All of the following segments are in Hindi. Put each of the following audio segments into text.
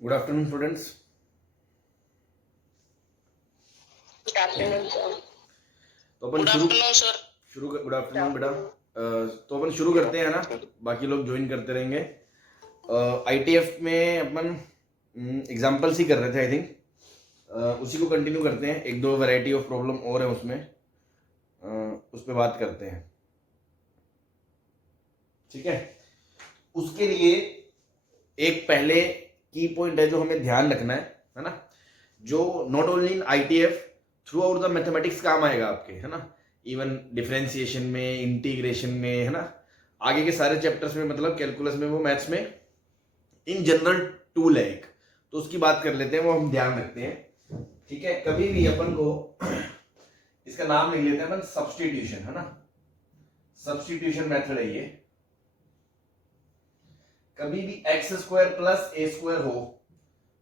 Good afternoon students. Good afternoon sir. तो अपन गुड शुरू आफ्टरनून सर। शुरू गुड आफ्टरनून बेटा। तो अपन शुरू करते हैं ना, बाकी लोग ज्वाइन करते रहेंगे। आईटीएफ में अपन एग्जाम्पल्स ही कर रहे थे आई थिंक। उसी को कंटिन्यू करते हैं, एक दो वैरायटी ऑफ प्रॉब्लम और है उसमें, उस पर बात करते हैं। ठीक है, उसके लिए एक पहले की पॉइंट है जो हमें ध्यान रखना है ना, जो not only in ITF through out the mathematics काम आएगा आपके, है ना। इवन डिफरेंशिएशन में, इंटीग्रेशन में, है ना, आगे के सारे चैप्टर्स में, मतलब कैलकुलस में, वो मैथ्स में इन जनरल टूल है एक, तो उसकी बात कर लेते हैं, वो हम ध्यान रखते हैं। ठीक है, कभी भी अपन को इसका नाम लिख लेते हैं अपन, सब्स्टिट्यूशन, है ना। सब्स्टिट्यूशन मेथड है ये। कभी भी एक्स स्क्वायर प्लस ए स्क्वायर हो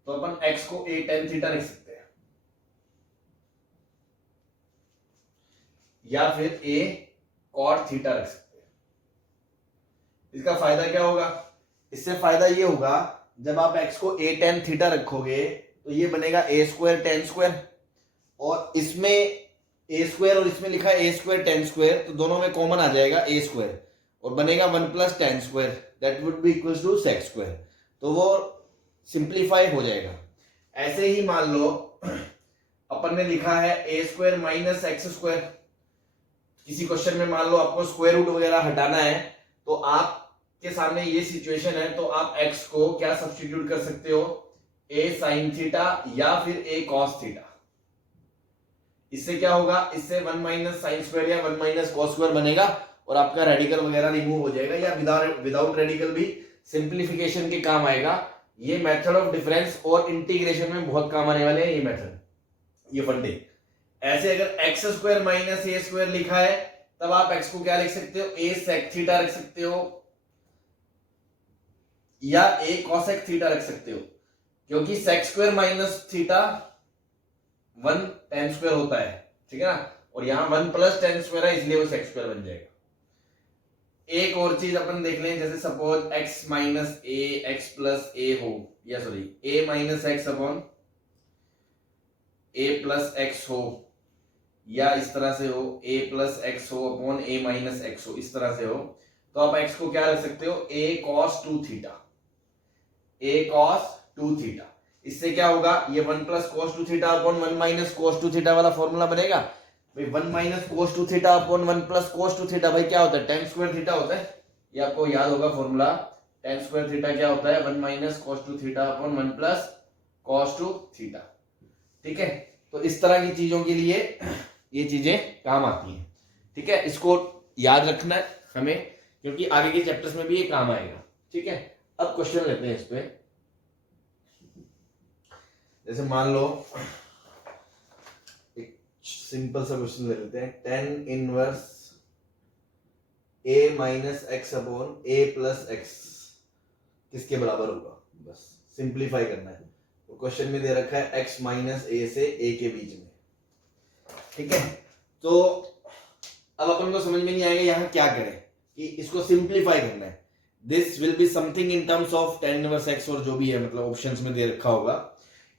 तो अपन एक्स को ए टेन थीटा लिख सकते हैं, या फिर ए कॉट थीटा रख सकते हैं। इसका फायदा क्या होगा? इससे फायदा ये होगा, जब आप एक्स को ए टेन थीटा रखोगे तो ये बनेगा ए स्क्वायर टेन स्क्वायर, और इसमें ए स्क्वायर और इसमें लिखा है ए स्क्वायर टेन स्क्वायर, तो दोनों में कॉमन आ जाएगा ए स्क्वायर, और बनेगा one plus tan square, that would be equal to sec square. तो वो सिंप्लीफाई हो जाएगा। ऐसे ही मान लो अपन ने लिखा है ए स्क्वायर माइनस एक्स स्क्वायर। किसी क्वेश्चन में मान लो आपको स्क्वायर रूट वगैरह हटाना है, तो आपके सामने ये सिचुएशन है, तो आप एक्स को क्या सब्स्टिट्यूट कर सकते हो? ए साइन थीटा या फिर ए कॉस थीटा। इससे क्या होगा? इससे वन माइनस साइन स्क्वायर या वन माइनस कॉस स्क्वायर बनेगा, और आपका रेडिकल वगैरह रिमूव हो जाएगा, या विदाउट रेडिकल भी सिंप्लीफिकेशन के काम आएगा। ये मेथड ऑफ डिफरेंस और इंटीग्रेशन में बहुत काम आने वाले हैं ये मेथड, ये फंडे। ऐसे अगर एक्स स्क्वायर माइनस ए स्क्वायर लिखा है, तब आप एक्स को क्या लिख सकते हो? ए सेक थीटा रख सकते हो, या ए कॉसेक थीटा रख सकते हो, क्योंकि sec square minus theta one tan square होता है, ठीक है ना, और यहां वन प्लस टेन स्क्वायर है, इसलिए वो सेक स्क्वायर बन जाएगा। एक और चीज अपन देख लें, जैसे सपोज x माइनस ए एक्स प्लस ए हो, या sorry a minus x upon A plus x हो, या इस तरह से हो a प्लस एक्स हो अपॉन a माइनस एक्स हो, इस तरह से हो, तो आप x को क्या रख सकते हो? a cos two theta, a cos two theta. इससे क्या होगा? ये one plus cos two theta upon one minus cos two theta वाला फॉर्मूला बनेगा भाई। One minus cos two theta upon one plus cos two theta भाई क्या होता है? टेन स्क्वायर थीटा होता है। ये आपको याद होगा फॉर्मूला, टेन स्क्वायर थीटा क्या होता है? One minus cos two theta upon one plus cos two theta. ठीक है, तो इस तरह की चीजों के लिए ये चीजें काम आती हैं। ठीक है, इसको याद रखना है हमें, क्योंकि आगे के चैप्टर्स में भी ये काम आएगा। ठीक है, अब क्वेश्चन लेते हैं इस पे। जैसे मान लो एक सिंपल सा क्वेश्चन ले लेते हैं, टेन इनवर्स ए माइनस एक्स अपॉन ए प्लस एक्स किसके बराबर होगा? बस सिंप्लीफाई करना है। तो क्वेश्चन में दे रखा है x माइनस ए से a के बीच में। ठीक है, तो अब अपन को समझ में नहीं आएगा यहाँ क्या करें, कि इसको सिंप्लीफाई करना है। This will be something in terms of tan inverse x, और जो भी है मतलब ऑप्शंस में दे रखा होगा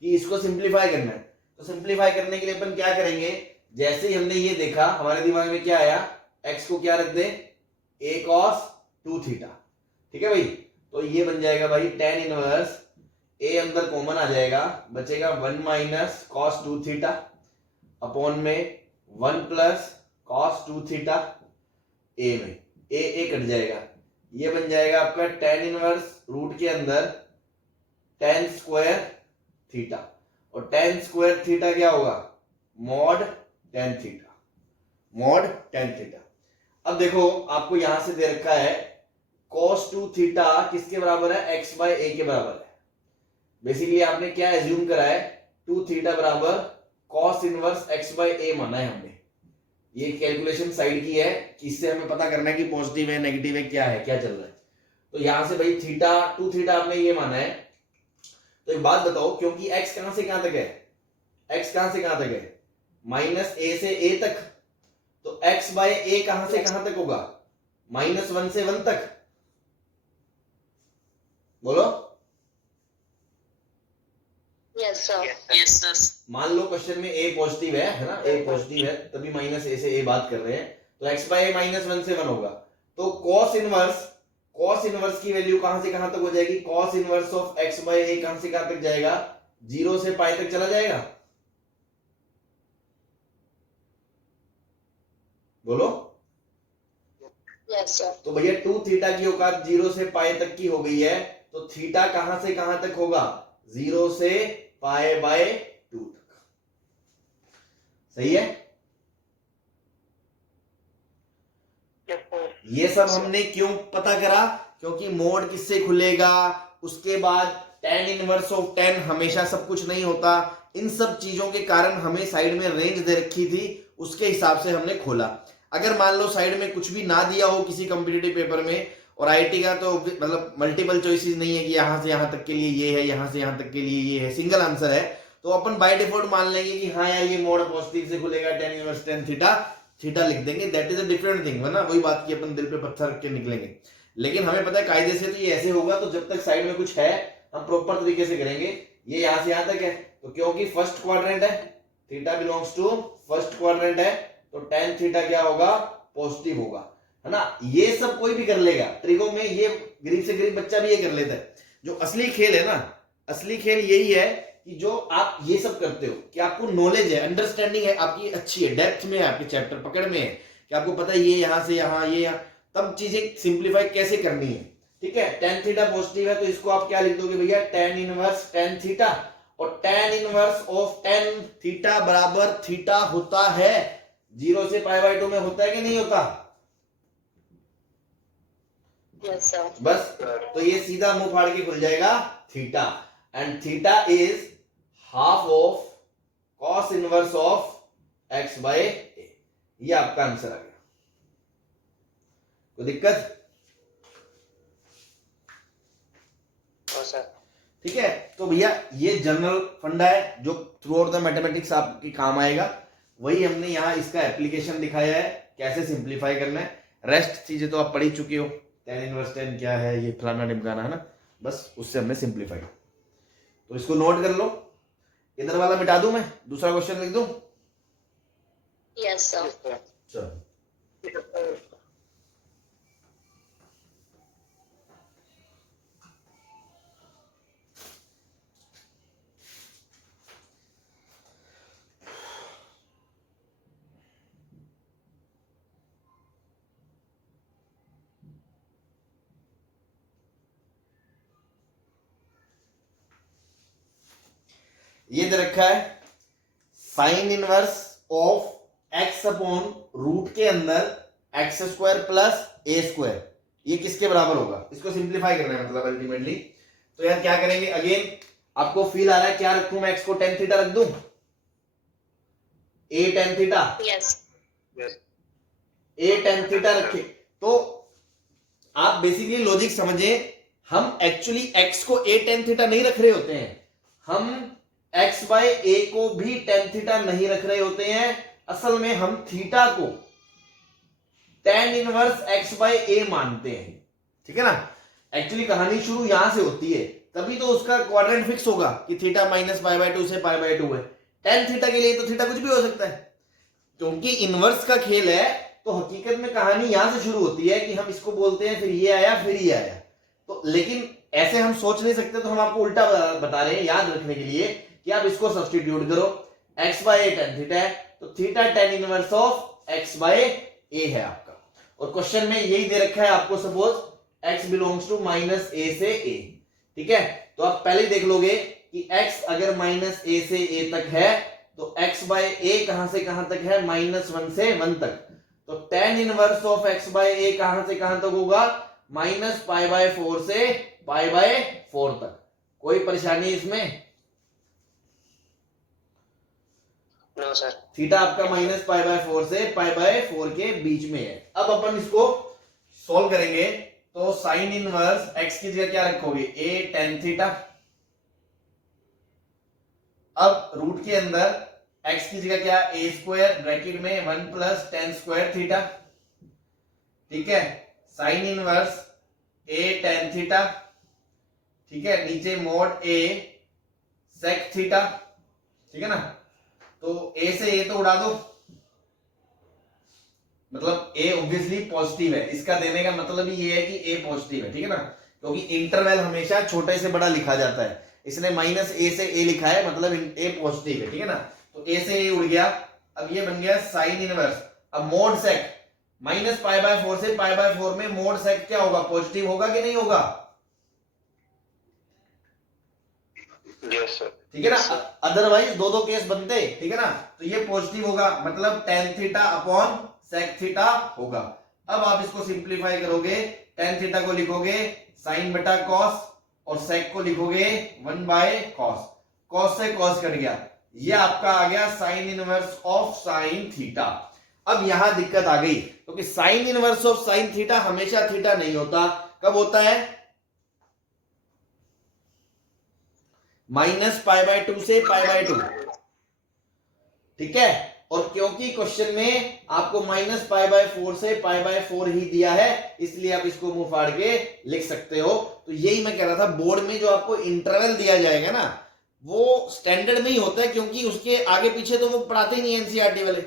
कि इसको सिंप्लीफाई करना है। तो सिंप्लीफाई करने के लिए अपन क्या करेंगे? जैसे ही हमने ये देखा, हमारे दिमाग में क्या आया? x को क्या रख दे? a cos two theta. ठीक है भाई, तो ये बन जाएगा भाई टेन इनवर्स a अंदर कॉमन आ जाएगा, बचेगा one minus cos two theta upon में one plus cos two theta, a में a कट जाएगा, ये बन जाएगा आपका टेन इनवर्स रूट के अंदर टेन स्क्वायर थीटा, और टेन स्क्वायर थीटा क्या होगा? Mod tan theta, mod tan theta. अब देखो आपको यहां से दे रखा है cos टू थीटा किसके बराबर है? x बाय a के बराबर है। बेसिकली आपने क्या एज्यूम करा है? टू थीटा बराबर cos inverse x by a माना है हमने। ये कैलकुलेशन साइड की है कि इससे हमें पता करना है कि पॉजिटिव है नेगेटिव है, क्या है, क्या चल रहा है। तो यहां से भाई थीटा टू थीटा आपने ये माना है। तो एक बात बताओ, क्योंकि x कहां से कहां तक है? x कहां से कहां तक है? माइनस a से a तक, तो x बाय a कहां से कहां तक होगा? माइनस वन से वन तक। बोलो यस सर। Yes sir. मान लो क्वेश्चन में a पॉजिटिव है ना, a पॉजिटिव है तभी माइनस a से a बात कर रहे हैं, तो x बाय माइनस 1 से 1 होगा। तो cos इनवर्स की वैल्यू कहां से कहां तक हो जाएगी? cos inverse of x by a कहां से कहां तक जाएगा? 0 से पाई तक चला जाएगा। बोलो। Yes sir. तो भैया 2 थीटा की औकात 0 से पाई तक की हो गई है, तो थीटा कहां से कहां तक होगा? 0 से पाई बाय 2 तक। सही है? ये सब हमने क्यों पता करा? क्योंकि मोड किससे खुलेगा, उसके बाद tan इनवर्स ऑफ 10 हमेशा सब कुछ नहीं होता। इन सब चीजों के कारण हमें साइड में रेंज दे रखी थी, उसके हिसाब से हमने खोला। अगर मान लो साइड में कुछ भी ना दिया हो किसी कॉम्पिटिटिव पेपर में, और आईटी का तो मतलब मल्टीपल चॉइसेस नहीं है कि यहां से यहां तक के लिए ये है, यहां से यहां तक के लिए ये है, सिंगल आंसर है, तो अपन बाय डिफॉल्ट मान लेंगे कि हाँ यार ये मोड पॉजिटिव से खुलेगा, tan इनवर्स 10 थीटा लिख देंगे। That is a different thing, वरना वही बात की अपन दिल पे पत्थर रख के निकलेंगे। लेकिन हमें पता है कायदे से तो ये ऐसे होगा, तो जब तक साइड में कुछ है हम प्रॉपर तरीके से करेंगे। ये यहां से यहां तक है, तो क्योंकि फर्स्ट क्वाड्रेंट है, theta belongs to first quadrant है, तो tan थीटा क्या होगा? पॉजिटिव होगा, है ना। ये सब कोई भी कर लेगा, ट्रिगो में ये गरीब से गरीब बच्चा भी ये कर लेता है। जो असली खेल है ना, असली खेल यही है कि जो आप ये सब करते हो कि आपको नॉलेज है, अंडरस्टैंडिंग है आपकी अच्छी है, डेप्थ में है, आपके चैप्टर पकड़ में है कि आपको पता है ये यहां से यहां, ये यहां, तब चीजें सिंप्लीफाई कैसे करनी है। ठीक है, tan थीटा पॉजिटिव है तो इसको आप क्या लिख दोगे भैया? tan इनवर्स tan थीटा, और tan inverse of tan theta बराबर थीटा होता है 0 से पाई बाय 2 में, होता है कि नहीं होता? Yes sir. बस, तो ये सीधा मुंह फाड़ के खुल जाएगा theta, and theta is half of cos inverse of x by a। ये आपका आंसर आ गया। कोई दिक्कत? ठीक है, तो भैया ये जनरल फंडा है जो थ्रू आउट द मैथमेटिक्स आपके काम आएगा। वही हमने यहाँ इसका एप्लीकेशन दिखाया है, कैसे सिंप्लीफाई करना है। रेस्ट चीजें तो आप पढ़ ही चुके हो, tan इनवर्स 10 क्या है, ये फलाना ढिमकाना, है ना, बस उससे हमने सिंप्लीफाई। तो इसको नोट कर लो, इधर वाला मिटा दूं, मैं दूसरा क्वेश्चन लिख दूं? Yes sir. चलो, ये दे रखा है sine inverse of x upon root के अंदर x square plus a square, ये किसके बराबर होगा? इसको सिंप्लीफाई करना है मतलब अल्टीमेटली। तो यार क्या करेंगे, अगेन आपको फील आ रहा है क्या रखूं मैं? x को tan थीटा रख दूं, a tan theta, yes. a tan theta रखे, तो आप बेसिकली लॉजिक समझे, हम एक्चुअली x को a tan थीटा नहीं रख रहे होते हैं, हम x बाय a को भी tan थीटा नहीं रख रहे होते हैं। असल में हम थीटा को tan inverse x by a मानते हैं, ठीक है ना। एक्चुअली कहानी शुरू यहां से होती है, तभी तो उसका क्वाड्रेंट फिक्स होगा कि थीटा माइनस पाई बाय 2 से पाई बाय 2 है। tan थीटा के लिए तो थीटा कुछ भी हो सकता है, क्योंकि इनवर्स का खेल है। तो हकीकत में कहानी यहां से शुरू होती है कि हम इसको बोलते हैं, फिर ये आया, फिर ये आया। तो लेकिन ऐसे हम सोच नहीं सकते, तो हम आपको उल्टा बता रहे हैं याद रखने के लिए कि आप इसको सब्स्टिट्यूट करो। x by a tan theta है, तो theta tan inverse of x by a है आपका। और क्वेश्चन में यही दे रखा है आपको, suppose x belongs to minus a से a, ठीक है। तो आप पहले देख लोगे कि x अगर माइनस a से a तक है, तो x बाय a कहां से कहां तक है? माइनस 1 से 1 तक। तो tan inverse of x by a कहां से कहां तक होगा? माइनस पाई बाय 4 से पाई बाय 4 तक। कोई परेशानी इसमें? No sir. थीटा आपका माइनस पाई बाय 4 से पाई बाय 4 के बीच में है। अब अपन इसको सॉल्व करेंगे, तो साइन इनवर्स x की जगह क्या रखोगे? a tan theta. अब रूट के अंदर x की जगह क्या? a स्क्वायर ब्रैकेट में 1 प्लस tan स्क्वायर थीटा, ठीक है। Sine inverse a tan theta, ठीक है, नीचे मोड a sec थीटा, ठीक है ना। तो ए से ए तो उड़ा दो, मतलब ए ऑब्वियसली पॉजिटिव है, इसका देने का मतलब ही ये है कि ए पॉजिटिव है, ठीक है ना, क्योंकि इंटरवल हमेशा छोटे से बड़ा लिखा जाता है, इसने माइनस ए से ए लिखा है, मतलब ए पॉजिटिव है, ठीक है ना। तो ए से ए उड़ गया, अब ये बन गया साइन इनवर्स। अब mod sec minus pi by 4 से पाई बाय 4 में मोड सेक क्या होगा, पॉजिटिव होगा कि नहीं होगा? Yes sir. ठीक है ना, अदरवाइज दो दो केस बनते, ठीक है ना। तो ये पॉजिटिव होगा, मतलब tan theta upon sec theta होगा। अब आप इसको सिंप्लीफाई करोगे, टेन थीटा को लिखोगे साइन बटा कॉस और सेक को लिखोगे 1 बाय कॉस, कॉस से कॉस कट गया, ये आपका आ गया sine inverse of sine theta. अब यहां दिक्कत आ गई, क्योंकि sign inverse of sine theta हमेशा थीटा नहीं होता, कब होता है? माइनस पाई बाय 2 से पाई बाय 2, ठीक है। और क्योंकि क्वेश्चन में आपको माइनस पाई बाय 4 से पाई बाय 4 ही दिया है, इसलिए आप इसको मुंह फाड़ के लिख सकते हो। तो यही मैं कह रहा था, बोर्ड में जो आपको इंटरवल दिया जाएगा ना, वो स्टैंडर्ड में ही होता है, क्योंकि उसके आगे पीछे तो वो पढ़ाते ही नहीं एनसीईआरटी वाले,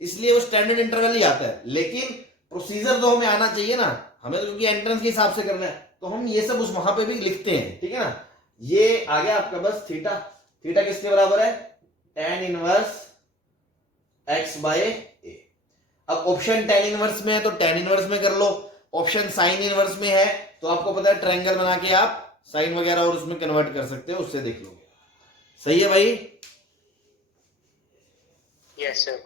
इसलिए वो स्टैंडर्ड इंटरवल ही आता है। लेकिन प्रोसीजर तो हमें आना चाहिए ना, हमें तो क्योंकि एंट्रेंस के हिसाब से करना है, तो हम ये सब उस वहां पे भी लिखते हैं, ठीक है ना। ये आ गया आपका बस थीटा, थीटा किसके बराबर है? tan inverse x by a। अब ऑप्शन tan इनवर्स में है तो tan इनवर्स में कर लो, ऑप्शन साइन इनवर्स में है तो आपको पता है ट्रायंगल बना के आप साइन वगैरह और उसमें कन्वर्ट कर सकते हो, उससे देख लोगे। सही है भाई? Yes sir.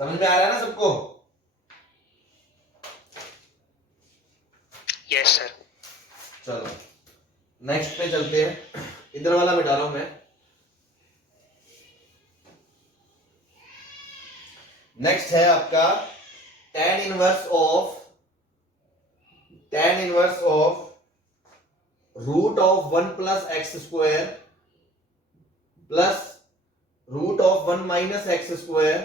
समझ में आ रहा है ना सबको? Yes sir. चलो नेक्स्ट पे चलते हैं, इधर वाला मिटा रहा हूं मैं। नेक्स्ट है आपका tan inverse of root of 1 plus x square plus root of 1 minus x square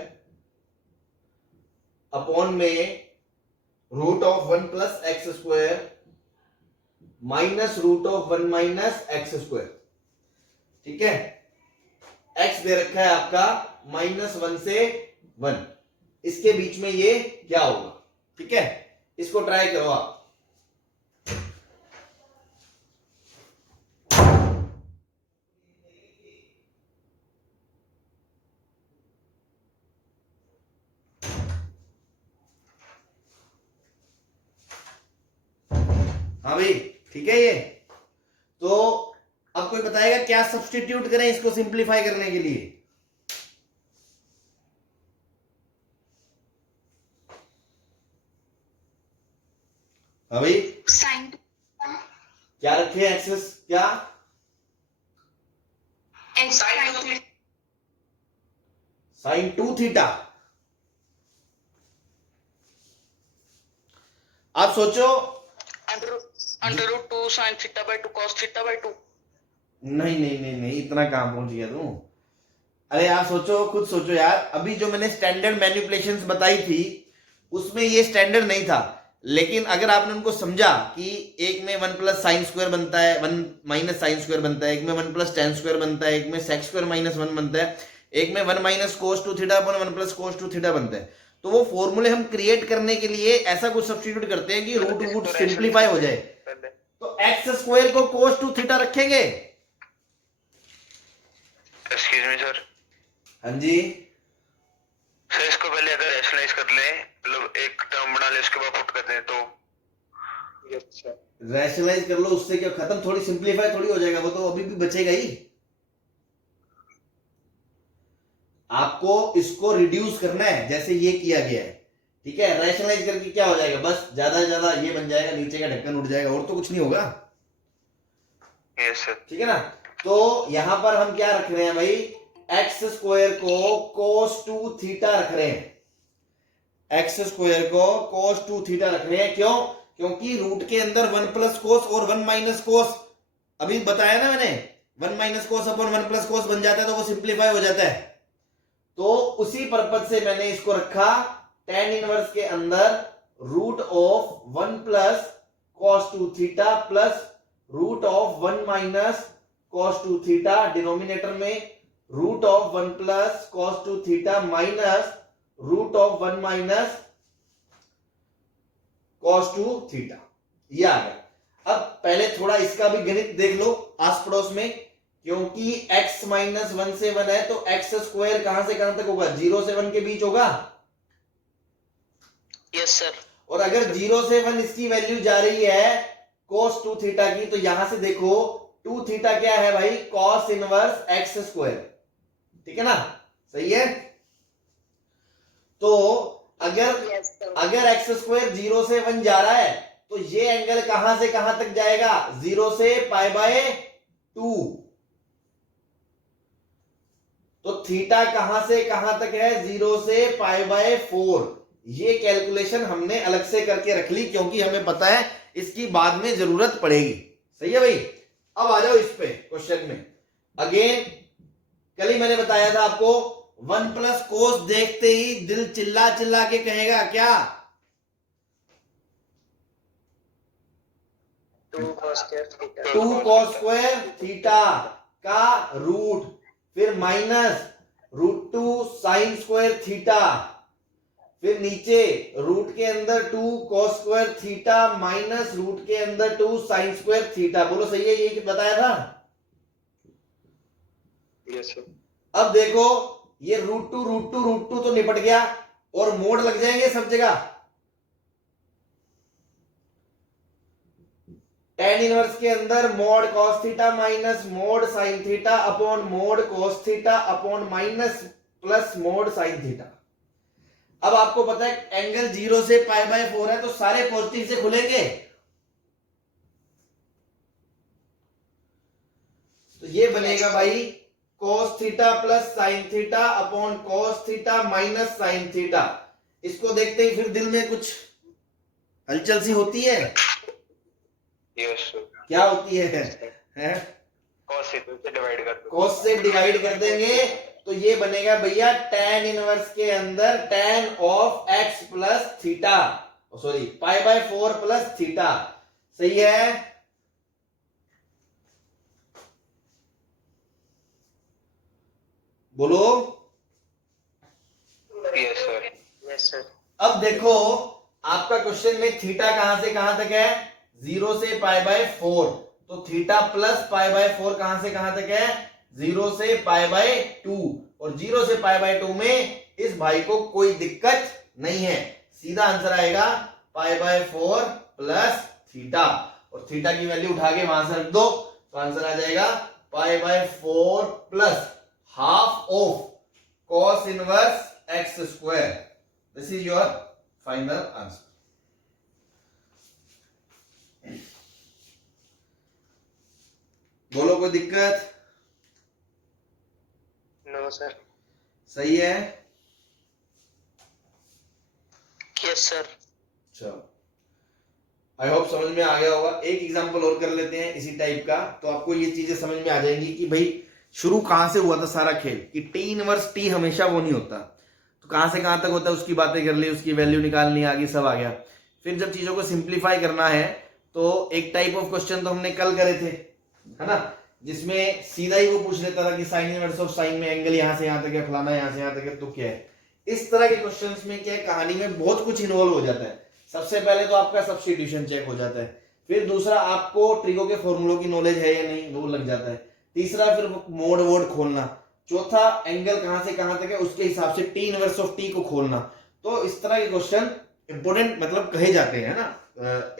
upon में root of 1 plus x square minus root of 1 minus x square, ठीक है। x दे रखा है आपका -1 से 1, इसके बीच में ये क्या होगा, ठीक है। इसको ट्राई करो आप। हाँ भाई ठीक है। ये तो अब कोई बताएगा क्या सब्स्टिट्यूट करें इसको सिंप्लीफाई करने के लिए? हाँ भाई, साइन क्या रखे एक्सेस, क्या साइन 2 थीटा। आप सोचो, under root 2 sine theta by 2 cos theta by 2। नहीं, इतना कहां पहुंच गया तू? अरे यार सोचो, खुद सोचो यार, अभी जो मैंने स्टैंडर्ड मैनिपुलेशंस बताई थी उसमें ये स्टैंडर्ड नहीं था, लेकिन अगर आपने उनको समझा कि एक में 1 प्लस साइन स्क्वायर बनता है, 1 माइनस साइन स्क्वायर बनता है, एक में 1 प्लस टेन स्क्वायर बनता है, एक में सेक स्क्वायर माइनस 1 बनता है, एक में 1 minus cos 2 theta upon 1 plus cos 2 theta बनता है, तो वो फॉर्मूले हम क्रिएट करने के लिए ऐसा कुछ सब्स्टिट्यूट करते हैं कि रूट सिंप्लीफाई हो जाए। तो एक्स स्क्वायर को कोस 2 थीटा रखेंगे। Excuse me sir. हाँ जी सर, इसको पहले अगर रैशनलाइज कर ले, मतलब एक टर्म बना ले, उसके बाद पुट करते हैं तो अच्छा रैशनलाइज कर लो, उससे क्या खत्म, थोड़ी सिंप्लीफाई थोड़ी हो जाएगा, वो तो अभी भी बचेगा ही। आपको इसको रिड्यूस करना है जैसे ये किया गया है, ठीक है। रैशनलाइज करके क्या हो जाएगा, बस ज्यादा से ज्यादा ये बन जाएगा, नीचे का ढक्कन उठ जाएगा, और तो कुछ नहीं होगा। Yes sir. ठीक है ना। तो यहां पर हम क्या रख रहे हैं भाई, एक्स स्क्वायर को cos 2 थीटा रख रहे हैं, एक्स स्क्वायर को cos 2 थीटा रख रहे हैं। क्यों? क्योंकि रूट के अंदर 1 प्लस कोस और 1 माइनस कोस, अभी बताया ना मैंने, 1 minus cos upon 1 plus cos बन जाता है, तो वो सिंप्लीफाई हो जाता है। तो उसी पर्पज से मैंने इसको रखा tan इनवर्स के अंदर root of 1 plus cos 2 theta plus root of 1 minus cos 2 theta denominator में, root of 1 plus cos 2 theta minus root of 1 minus cos 2 theta. ये आ गया। अब पहले थोड़ा इसका भी गणित देख लो आस पड़ोस में, क्योंकि x माइनस 1 से 1 है तो x स्क्वायर कहां से कहां तक होगा, 0 से 1 के बीच होगा। Yes sir. और अगर 0 से 1 इसकी वैल्यू जा रही है cos 2 थीटा की, तो यहां से देखो 2 थीटा क्या है भाई, cos इनवर्स x स्क्वायर, ठीक है ना, सही है। तो अगर यस सर। अगर एक्स स्क्वायर 0 से 1 जा रहा है तो ये एंगल कहां से कहां तक जाएगा, 0 से पाई बाय 2। तो थीटा कहां से कहां तक है, 0 से पाई बाय 4। ये कैलकुलेशन हमने अलग से करके रख ली क्योंकि हमें पता है इसकी बाद में जरूरत पड़ेगी। सही है भाई। अब आ जाओ इस पे क्वेश्चन में। अगेन कल ही मैंने बताया था आपको, 1 प्लस कोस देखते ही दिल चिल्ला चिल्ला के कहेगा क्या, 2 cos square theta। 2 cos square theta का रूट, फिर minus root 2 sine square theta, फिर नीचे रूट के अंदर 2 cos square theta minus root के अंदर 2 साइन स्क्वायर थीटा। बोलो सही है, यही बताया था। Yes sir. अब देखो ये रूट टू तो निपट गया और मोड लग जाएंगे सब जगह। tan इनवर्स के अंदर mode cos theta minus mode sin theta upon mode cos theta upon minus plus mode sin theta. अब आपको पता है एंगल 0 से पाई बाय 4 है तो सारे पॉजिटिव से खुलेंगे। तो ये बनेगा भाई cos theta plus sin theta upon cos theta minus sin theta. इसको देखते ही फिर दिल में कुछ हलचल सी होती है। Yes sir. क्या होती है, cos से डिवाइड कर दो। cos से डिवाइड कर देंगे तो ये बनेगा भैया tan इनवर्स के अंदर tan of x plus theta, sorry pi by 4 plus theta. सही है। बोलो। Yes sir. Yes sir. अब देखो आपका क्वेश्चन में थीटा कहां से कहां तक है, 0 से पाई बाय 4, तो थीटा प्लस पाई बाय 4 कहां से कहां तक है, 0 से पाई बाय 2। और 0 से पाई बाय 2 में इस भाई को कोई दिक्कत नहीं है, सीधा आंसर आएगा पाई बाय 4 प्लस थीटा। और थीटा की वैल्यू उठा के वहां से रख दो तो आंसर आ जाएगा pi by 4 plus half of cos inverse x square. This is your final answer. बोलो कोई दिक्कत। No sir. सही है। Yes sir. चलो आई होप समझ में आ गया होगा। एक एग्जांपल और कर लेते हैं इसी टाइप का, तो आपको ये चीजें समझ में आ जाएंगी कि भाई शुरू कहां से हुआ था सारा खेल, कि टी इनवर्स टी हमेशा वो नहीं होता, तो कहां से कहां तक होता है उसकी बातें कर ली, उसकी वैल्यू निकालनी आ गई, सब आ गया। फिर जब चीजों को सिंप्लीफाई करना है तो एक टाइप ऑफ क्वेश्चन तो हमने कल करे थे, है ना, जिसमें सीधा ही वो पूछ लेता था कि साइन इनवर्स ऑफ साइन में एंगल यहां से यहां तक है, फलाना यहां से यहां तक है, तो क्या है। इस तरह के क्वेश्चंस में क्या है, कहानी में बहुत कुछ इन्वॉल्व हो जाता है। सबसे पहले तो आपका सब्स्टिट्यूशन चेक हो जाता है, फिर दूसरा आपको ट्रिगो के फॉर्मूलों की नॉलेज है या नहीं वो लग जाता है, तीसरा फिर मोड वोड खोलना, चौथा एंगल कहां से कहां तक है उसके हिसाब से टी इनवर्स ऑफ टी को खोलना। तो इस तरह के क्वेश्चन इंपोर्टेंट मतलब कहे जाते हैं ना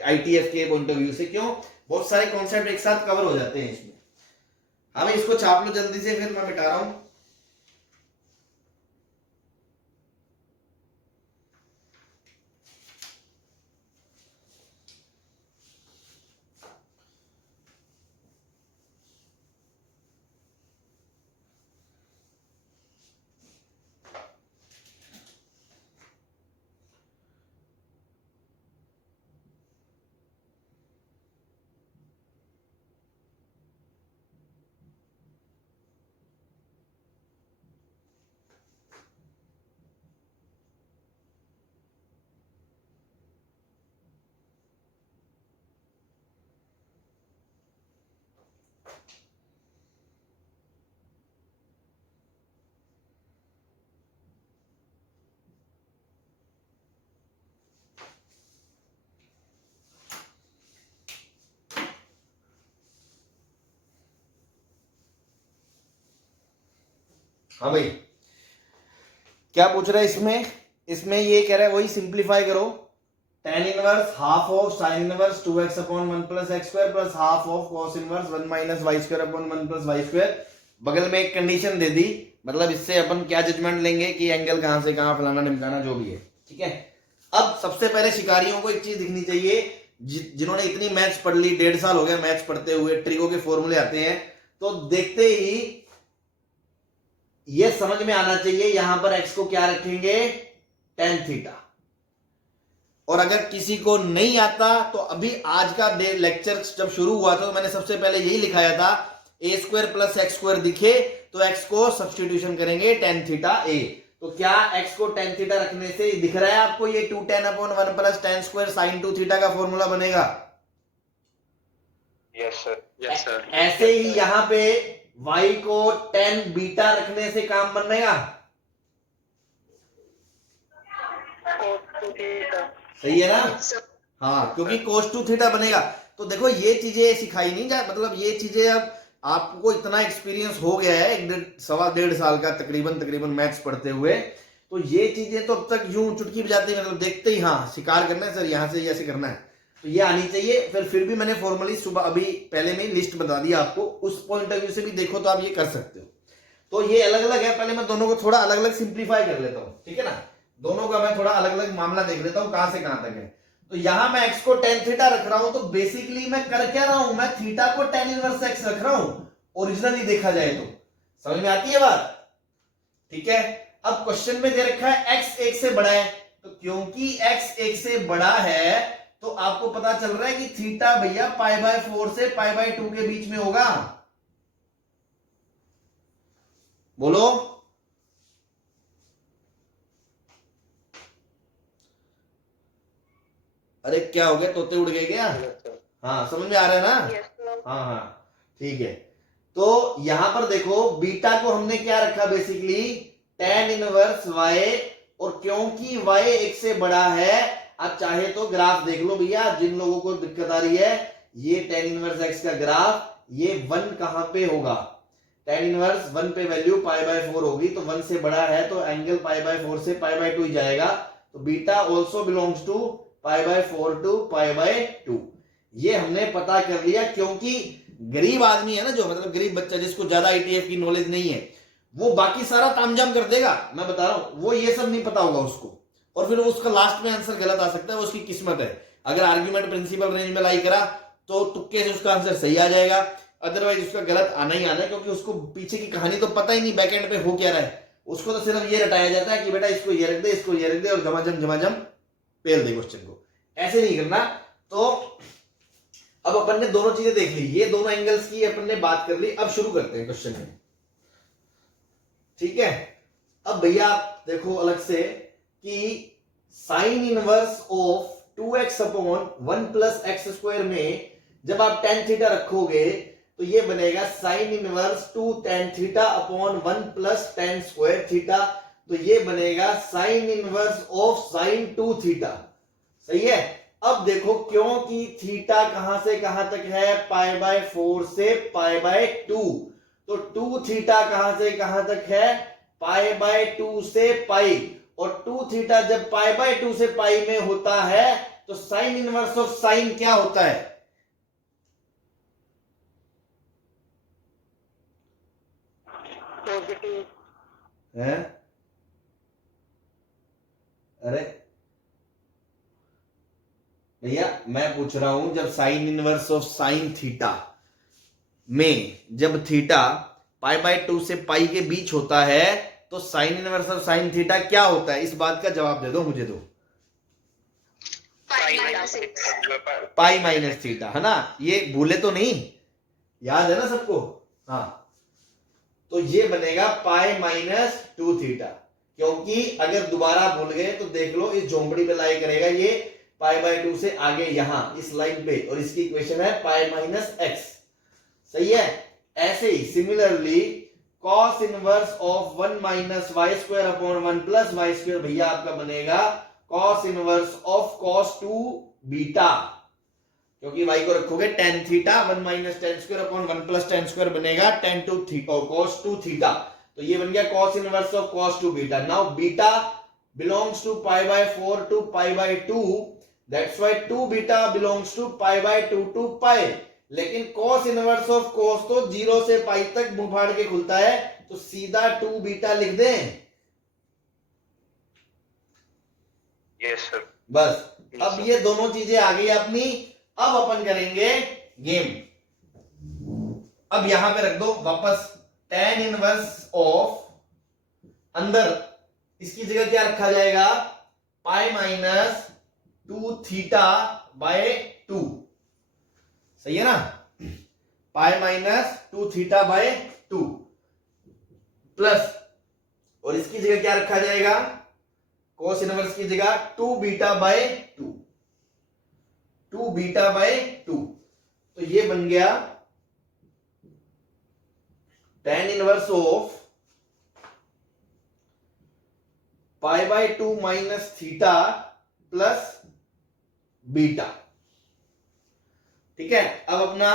आईटीएफ के पॉइंट ऑफ व्यू से। क्यों, बहुत सारे कॉन्सेप्ट एक साथ कवर हो जाते हैं इसमें। हाँ इसको छाप लो जल्दी से, फिर मैं मिटा रहा हूं। हाँ भाई, क्या पूछ रहा है इसमें? इसमें ये कह रहा है वही सिंप्लीफाई करो, tan inverse half of sin inverse 2x upon 1 plus x square plus half of cos inverse 1 minus y square upon 1 plus y square. बगल में एक कंडीशन दे दी, मतलब इससे अपन क्या जजमेंट लेंगे कि एंगल कहां से कहां फलाना ढिमकाना जो भी है, ठीक है। अब सबसे पहले शिकारियों को एक चीज दिखनी चाहिए, जिन्होंने इतनी मैथ्स पढ़ ली, 1.5 साल हो गया मैथ्स पढ़ते हुए, ट्रिको के फॉर्मूले आते हैं, तो देखते ही ये समझ में आना चाहिए यहां पर x को क्या रखेंगे, tan थीटा। और अगर किसी को नहीं आता तो अभी आज का लेक्चर जब शुरू हुआ था तो मैंने सबसे पहले यही लिखाया था, ए स्क्वायर प्लस एक्स स्क्वायर दिखे तो x को सब्सटीट्यूशन करेंगे tan थीटा a। तो क्या x को tan थीटा रखने से दिख रहा है आपको ये 2 tan upon 1 plus tan square sin 2 theta का फॉर्मूला बनेगा? Yes sir, yes sir. ऐसे ही यहां पे y को tan बीटा रखने से काम बनेगा, सही है ना? हाँ, क्योंकि cos 2 थीटा बनेगा। तो देखो ये चीजें सिखाई नहीं जाए, मतलब ये चीजें अब आपको इतना एक्सपीरियंस हो गया है, 1.5 साल का तकरीबन मैथ्स पढ़ते हुए, तो ये चीजें तो अब तक यूं चुटकी बजाती है, मतलब देखते ही हाँ शिकार करना है सर, यहां से ऐसे करना है, तो ये आनी चाहिए। फिर भी मैंने फॉर्मली सुबह अभी पहले में लिस्ट बता दी आपको, उस पॉइंट ऑफ व्यू से भी देखो तो आप ये कर सकते हो। तो ये अलग अलग है, पहले मैं दोनों को थोड़ा अलग अलग सिंप्लीफाई कर लेता हूँ, ठीक है ना, दोनों का मैं थोड़ा अलग अलग मामला देख लेता हूँ कहां से कहां तक है। तो यहां मैं x को tan थीटा रख रहा हूं, तो बेसिकली मैं कर क्या रहा हूं, मैं थीटा को tan इनवर्स x रख रहा हूं, ओरिजिनली देखा जाए तो। समझ में आती है बात? ठीक है। अब क्वेश्चन में दे रखा है x 1 से बड़ा है, तो क्योंकि x 1 से बड़ा है तो आपको पता चल रहा है कि थीटा भैया π/4 से π/2 के बीच में होगा। बोलो, अरे क्या हो गया, तोते उड़ गए क्या? हाँ समझ में आ रहा है ना? हाँ हाँ ठीक है। तो यहां पर देखो बीटा को हमने क्या रखा, बेसिकली tan इनवर्स y, और क्योंकि y 1 से बड़ा है, आप चाहे तो ग्राफ देख लो भैया, जिन लोगों को दिक्कत आ रही है, ये tan इनवर्स x का ग्राफ, ये 1 कहां पे होगा, tan इनवर्स 1 पे वैल्यू π/4 होगी, तो 1 से बड़ा है तो एंगल π/4 से π/2 ही जाएगा, तो beta also belongs to π/4 to π/2। ये हमने पता कर लिया, क्योंकि गरीब आदमी है ना जो, मतलब गरीब बच्चा जिसको ज्यादा आईटीएफ की नॉलेज नहीं है, वो बाकी सारा तामझाम कर देगा, मैं बता रहा हूं, वो ये सब नहीं पता होगा उसको, और फिर उसका लास्ट में आंसर गलत आ सकता है, वो उसकी किस्मत है। अगर आर्ग्यूमेंट प्रिंसिपल रेंज में लाई करा तो तुक्के से उसका आंसर सही आ जाएगा, अदरवाइज उसका गलत आना ही आना है, क्योंकि उसको पीछे की कहानी तो पता ही नहीं, बैकएंड पे हो क्या रहा है, उसको तो सिर्फ ये रटाया जाता है कि बेटा इसको ये रख दे, इसको ये रख दे, और झमाझम पेल दे क्वेश्चन को, ऐसे नहीं करना। तो अब अपन ने दोनों चीजें देख ली, ये दोनों एंगल्स की अपन ने बात कर ली, अब शुरू करते हैं क्वेश्चन में, ठीक है। अब भैया आप देखो अलग से कि sine inverse of 2x upon 1 plus x square में जब आप tan थीटा रखोगे तो ये बनेगा sine inverse 2 tan theta upon 1 plus tan square theta, तो ये बनेगा sine inverse of sign 2 theta, सही है। अब देखो क्योंकि थीटा कहां से कहां तक है, π/4 से π/2, तो 2 थीटा कहां से कहां तक है, π/2 से पाई, और 2 थीटा जब π/2 से पाई में होता है तो साइन इनवर्स ऑफ साइन क्या होता है, पॉजिटिव। है? अरे भैया मैं पूछ रहा हूं, जब sign inverse of sine theta में जब थीटा π/2 से पाई के बीच होता है तो sine inverse of sine theta क्या होता है, इस बात का जवाब दे दो मुझे, दो पाई माइनस थीटा, है ना, ये भूले तो नहीं, याद है ना सबको? हाँ, तो ये बनेगा π-2 थीटा, क्योंकि अगर दोबारा भूल गए तो देख लो इस झोंपड़ी पे लाई करेगा ये π/2 से आगे यहां इस लाइन पे, और इसकी इक्वेशन है π-x, सही है। ऐसे ही similarly cos inverse of 1 minus y square upon 1 plus y square भैया आपका बनेगा cos inverse of cos 2 beta, क्योंकि y को रखोगे tan theta, 1 minus tan square upon 1 plus tan square बनेगा tan 2 थीटा और cos 2 थीटा, तो ये बन गया cos inverse of cos 2 beta. Now beta belongs to pi by 4 to pi by 2, that's why 2 beta belongs to pi by 2 to pi. लेकिन cos इनवर्स ऑफ cos तो 0 से पाई तक मुंह फाड़ के खुलता है, तो सीधा 2 बीटा लिख दें. Yes sir. बस अब ये दोनों चीजें आ गई अपनी. अब अपन करेंगे गेम. अब यहां पे रख दो वापस tan इनवर्स ऑफ, अंदर इसकी जगह क्या रखा जाएगा, पाई माइनस 2 थीटा बाय 2. सही है ना, pi minus 2 theta by 2 plus, और इसकी जगह क्या रखा जाएगा, कोस इनवर्स की जगह 2 बीटा बाय 2, 2 बीटा बाय 2. तो ये बन गया tan inverse of pi by 2 minus theta plus beta. ठीक है, अब अपना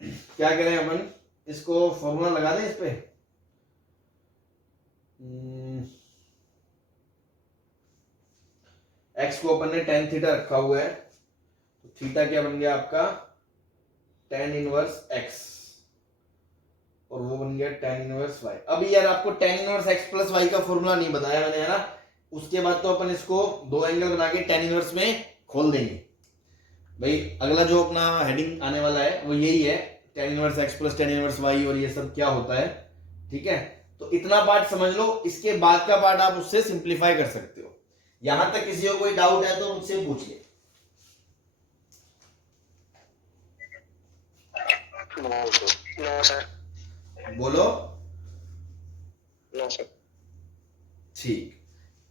क्या करें अपन, इसको फॉर्मूला लगा दें इस पे. एक्स को अपन ने tan थीटा रखा हुआ है, तो थीटा क्या बन गया आपका tan इनवर्स x, और वो बन गया tan इनवर्स y. अभी यार आपको tan inverse x plus y का फॉर्मूला नहीं बताया मैंने, है ना. उसके बाद तो अपन इसको दो एंगल बना के tan इनवर्स में खोल देंगे. भाई अगला जो अपना हेडिंग आने वाला है वो यही है, tan inverse x plus tan inverse y, और ये सब क्या होता है. ठीक है, तो इतना पार्ट समझ लो. इसके बाद का पार्ट आप उससे सिंप्लीफाई कर सकते हो. यहां तक किसी को कोई डाउट है तो मुझसे पूछ ले. No sir. बोलो. No sir. ठीक,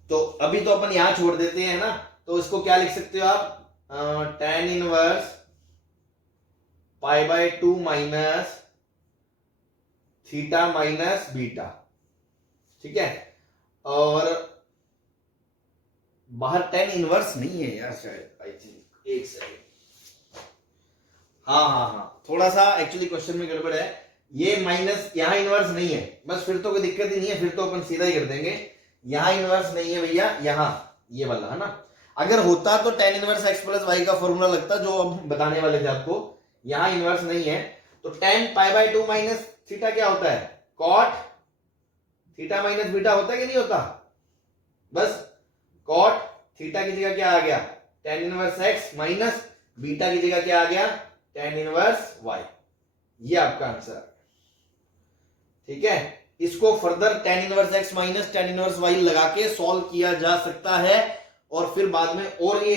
तो अभी तो अपन यहां छोड़ देते हैं ना. तो इसको क्या लिख सकते हो आप, tan inverse pi by 2 minus theta minus beta. ठीक है, और बाहर tan इनवर्स नहीं है यार शायद, आई थिंक. एक सेकंड. हाँ, थोड़ा सा एक्चुअली क्वेश्चन में गड़बड़ है. ये माइनस यहाँ इनवर्स नहीं है, बस फिर तो कोई दिक्कत ही नहीं है, फिर तो अपन सीधा ही कर देंगे. यहाँ इनवर्स नहीं है भैया, यहाँ ये वाला है ना. अगर होता तो tan inverse x plus y का फॉर्मूला लगता, जो अब बताने वाले थे आपको. यहाँ इनवर्स नहीं है, तो tan pi by 2 minus theta क्या होता है, cot थीटा माइनस बीटा होता है कि नहीं होता. बस cot थीटा की जगह क्या आ गया, tan inverse x minus beta की जगह क्या आ गया, tan इनवर्स y. ये आपका आंसर. ठीक है, इसको further tan inverse x minus tan inverse y लगा के सॉल्व किया जा सकता है, और फिर बाद में और ये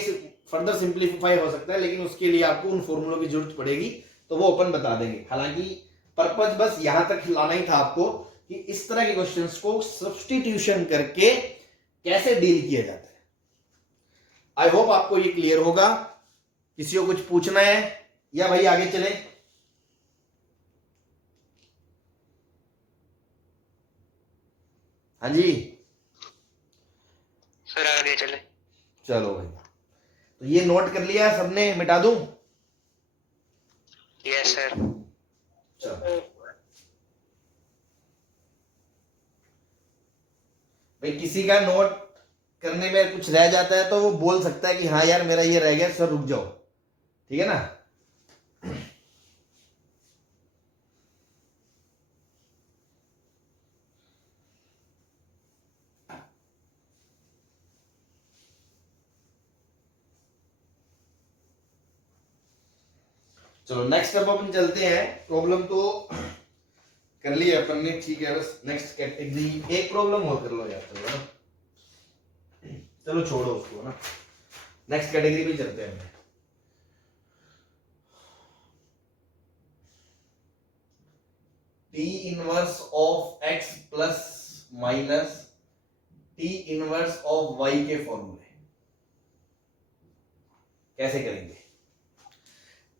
फर्दर सिंप्लीफाई हो सकता है, लेकिन उसके लिए आपको उन फॉर्मूलों की जरूरत पड़ेगी, तो वो अपन बता देंगे. हालांकि पर्पज बस यहां तक लाना ही था आपको कि इस तरह के क्वेश्चंस को सब्स्टिट्यूशन करके कैसे डील किया जाता है. आई होप आपको ये क्लियर होगा. किसी को कुछ पूछना है या भाई आगे चले. हाँ जी सर आगे चले. चलो भाई, तो ये नोट कर लिया सबने, मिटा दूं. Yes sir. चलो भाई, किसी का नोट करने में कुछ रह जाता है तो वो बोल सकता है कि हाँ यार मेरा ये रह गया सर, रुक जाओ. ठीक है ना. चलो नेक्स्ट अब अपन चलते हैं. प्रॉब्लम तो कर लिया अपन ने, ठीक है. बस नेक्स्ट कैटेगरी एक प्रॉब्लम और कर लो यार. चलो ना, चलो छोड़ो उसको ना, नेक्स्ट कैटेगरी पे चलते हैं. T inverse of x plus minus t inverse of y के फॉर्मूले कैसे करेंगे.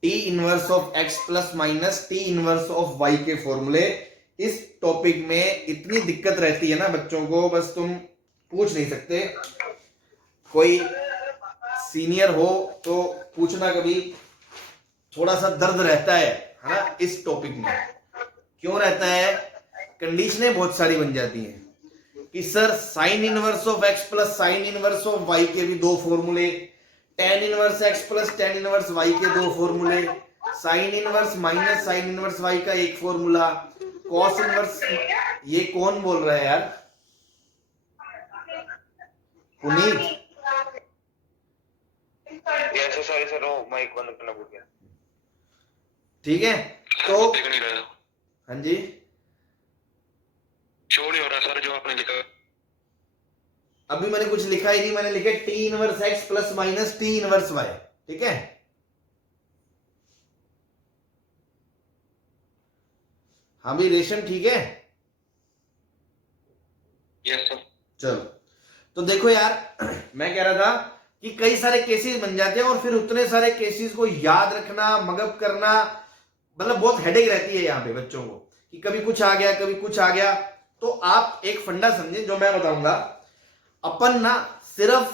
T inverse of x plus minus t inverse of y के फॉर्मूले. इस टॉपिक में इतनी दिक्कत रहती है ना बच्चों को, बस तुम पूछ नहीं सकते. कोई सीनियर हो तो पूछना, कभी थोड़ा सा दर्द रहता है ना इस टॉपिक में. क्यों रहता है, कंडीशनें बहुत सारी बन जाती हैं कि sir sine inverse of x plus sine inverse of y के भी दो फॉर्मूले, tan inverse x plus ten inverse y के दो फॉर्मूले, sine inverse minus sine inverse y का एक फॉर्मूला, कॉस इनवर्स। ये कौन बोल रहा है यार? पुनीत? यस सॉरी सर, वो माइक बंद करना भूल गया। ठीक है, तो देख नहीं रहा, हाँ जी, शो नहीं हो रहा सर जो आपने लिखा। अभी मैंने कुछ लिखा ही नहीं, मैंने लिखा t inverse x plus minus t inverse y. ठीक है, हाँ भाई रेशम, ठीक है। Yes sir. चलो, तो देखो यार, मैं कह रहा था कि कई सारे केसेस बन जाते हैं और फिर उतने सारे केसेस को याद रखना, मगअप करना, मतलब बहुत हेडेक रहती है यहाँ पे बच्चों को कि कभी कुछ आ गया, कभी कुछ आ गया। तो आप एक फंडा समझे जो मैं बताऊंगा, अपन ना सिर्फ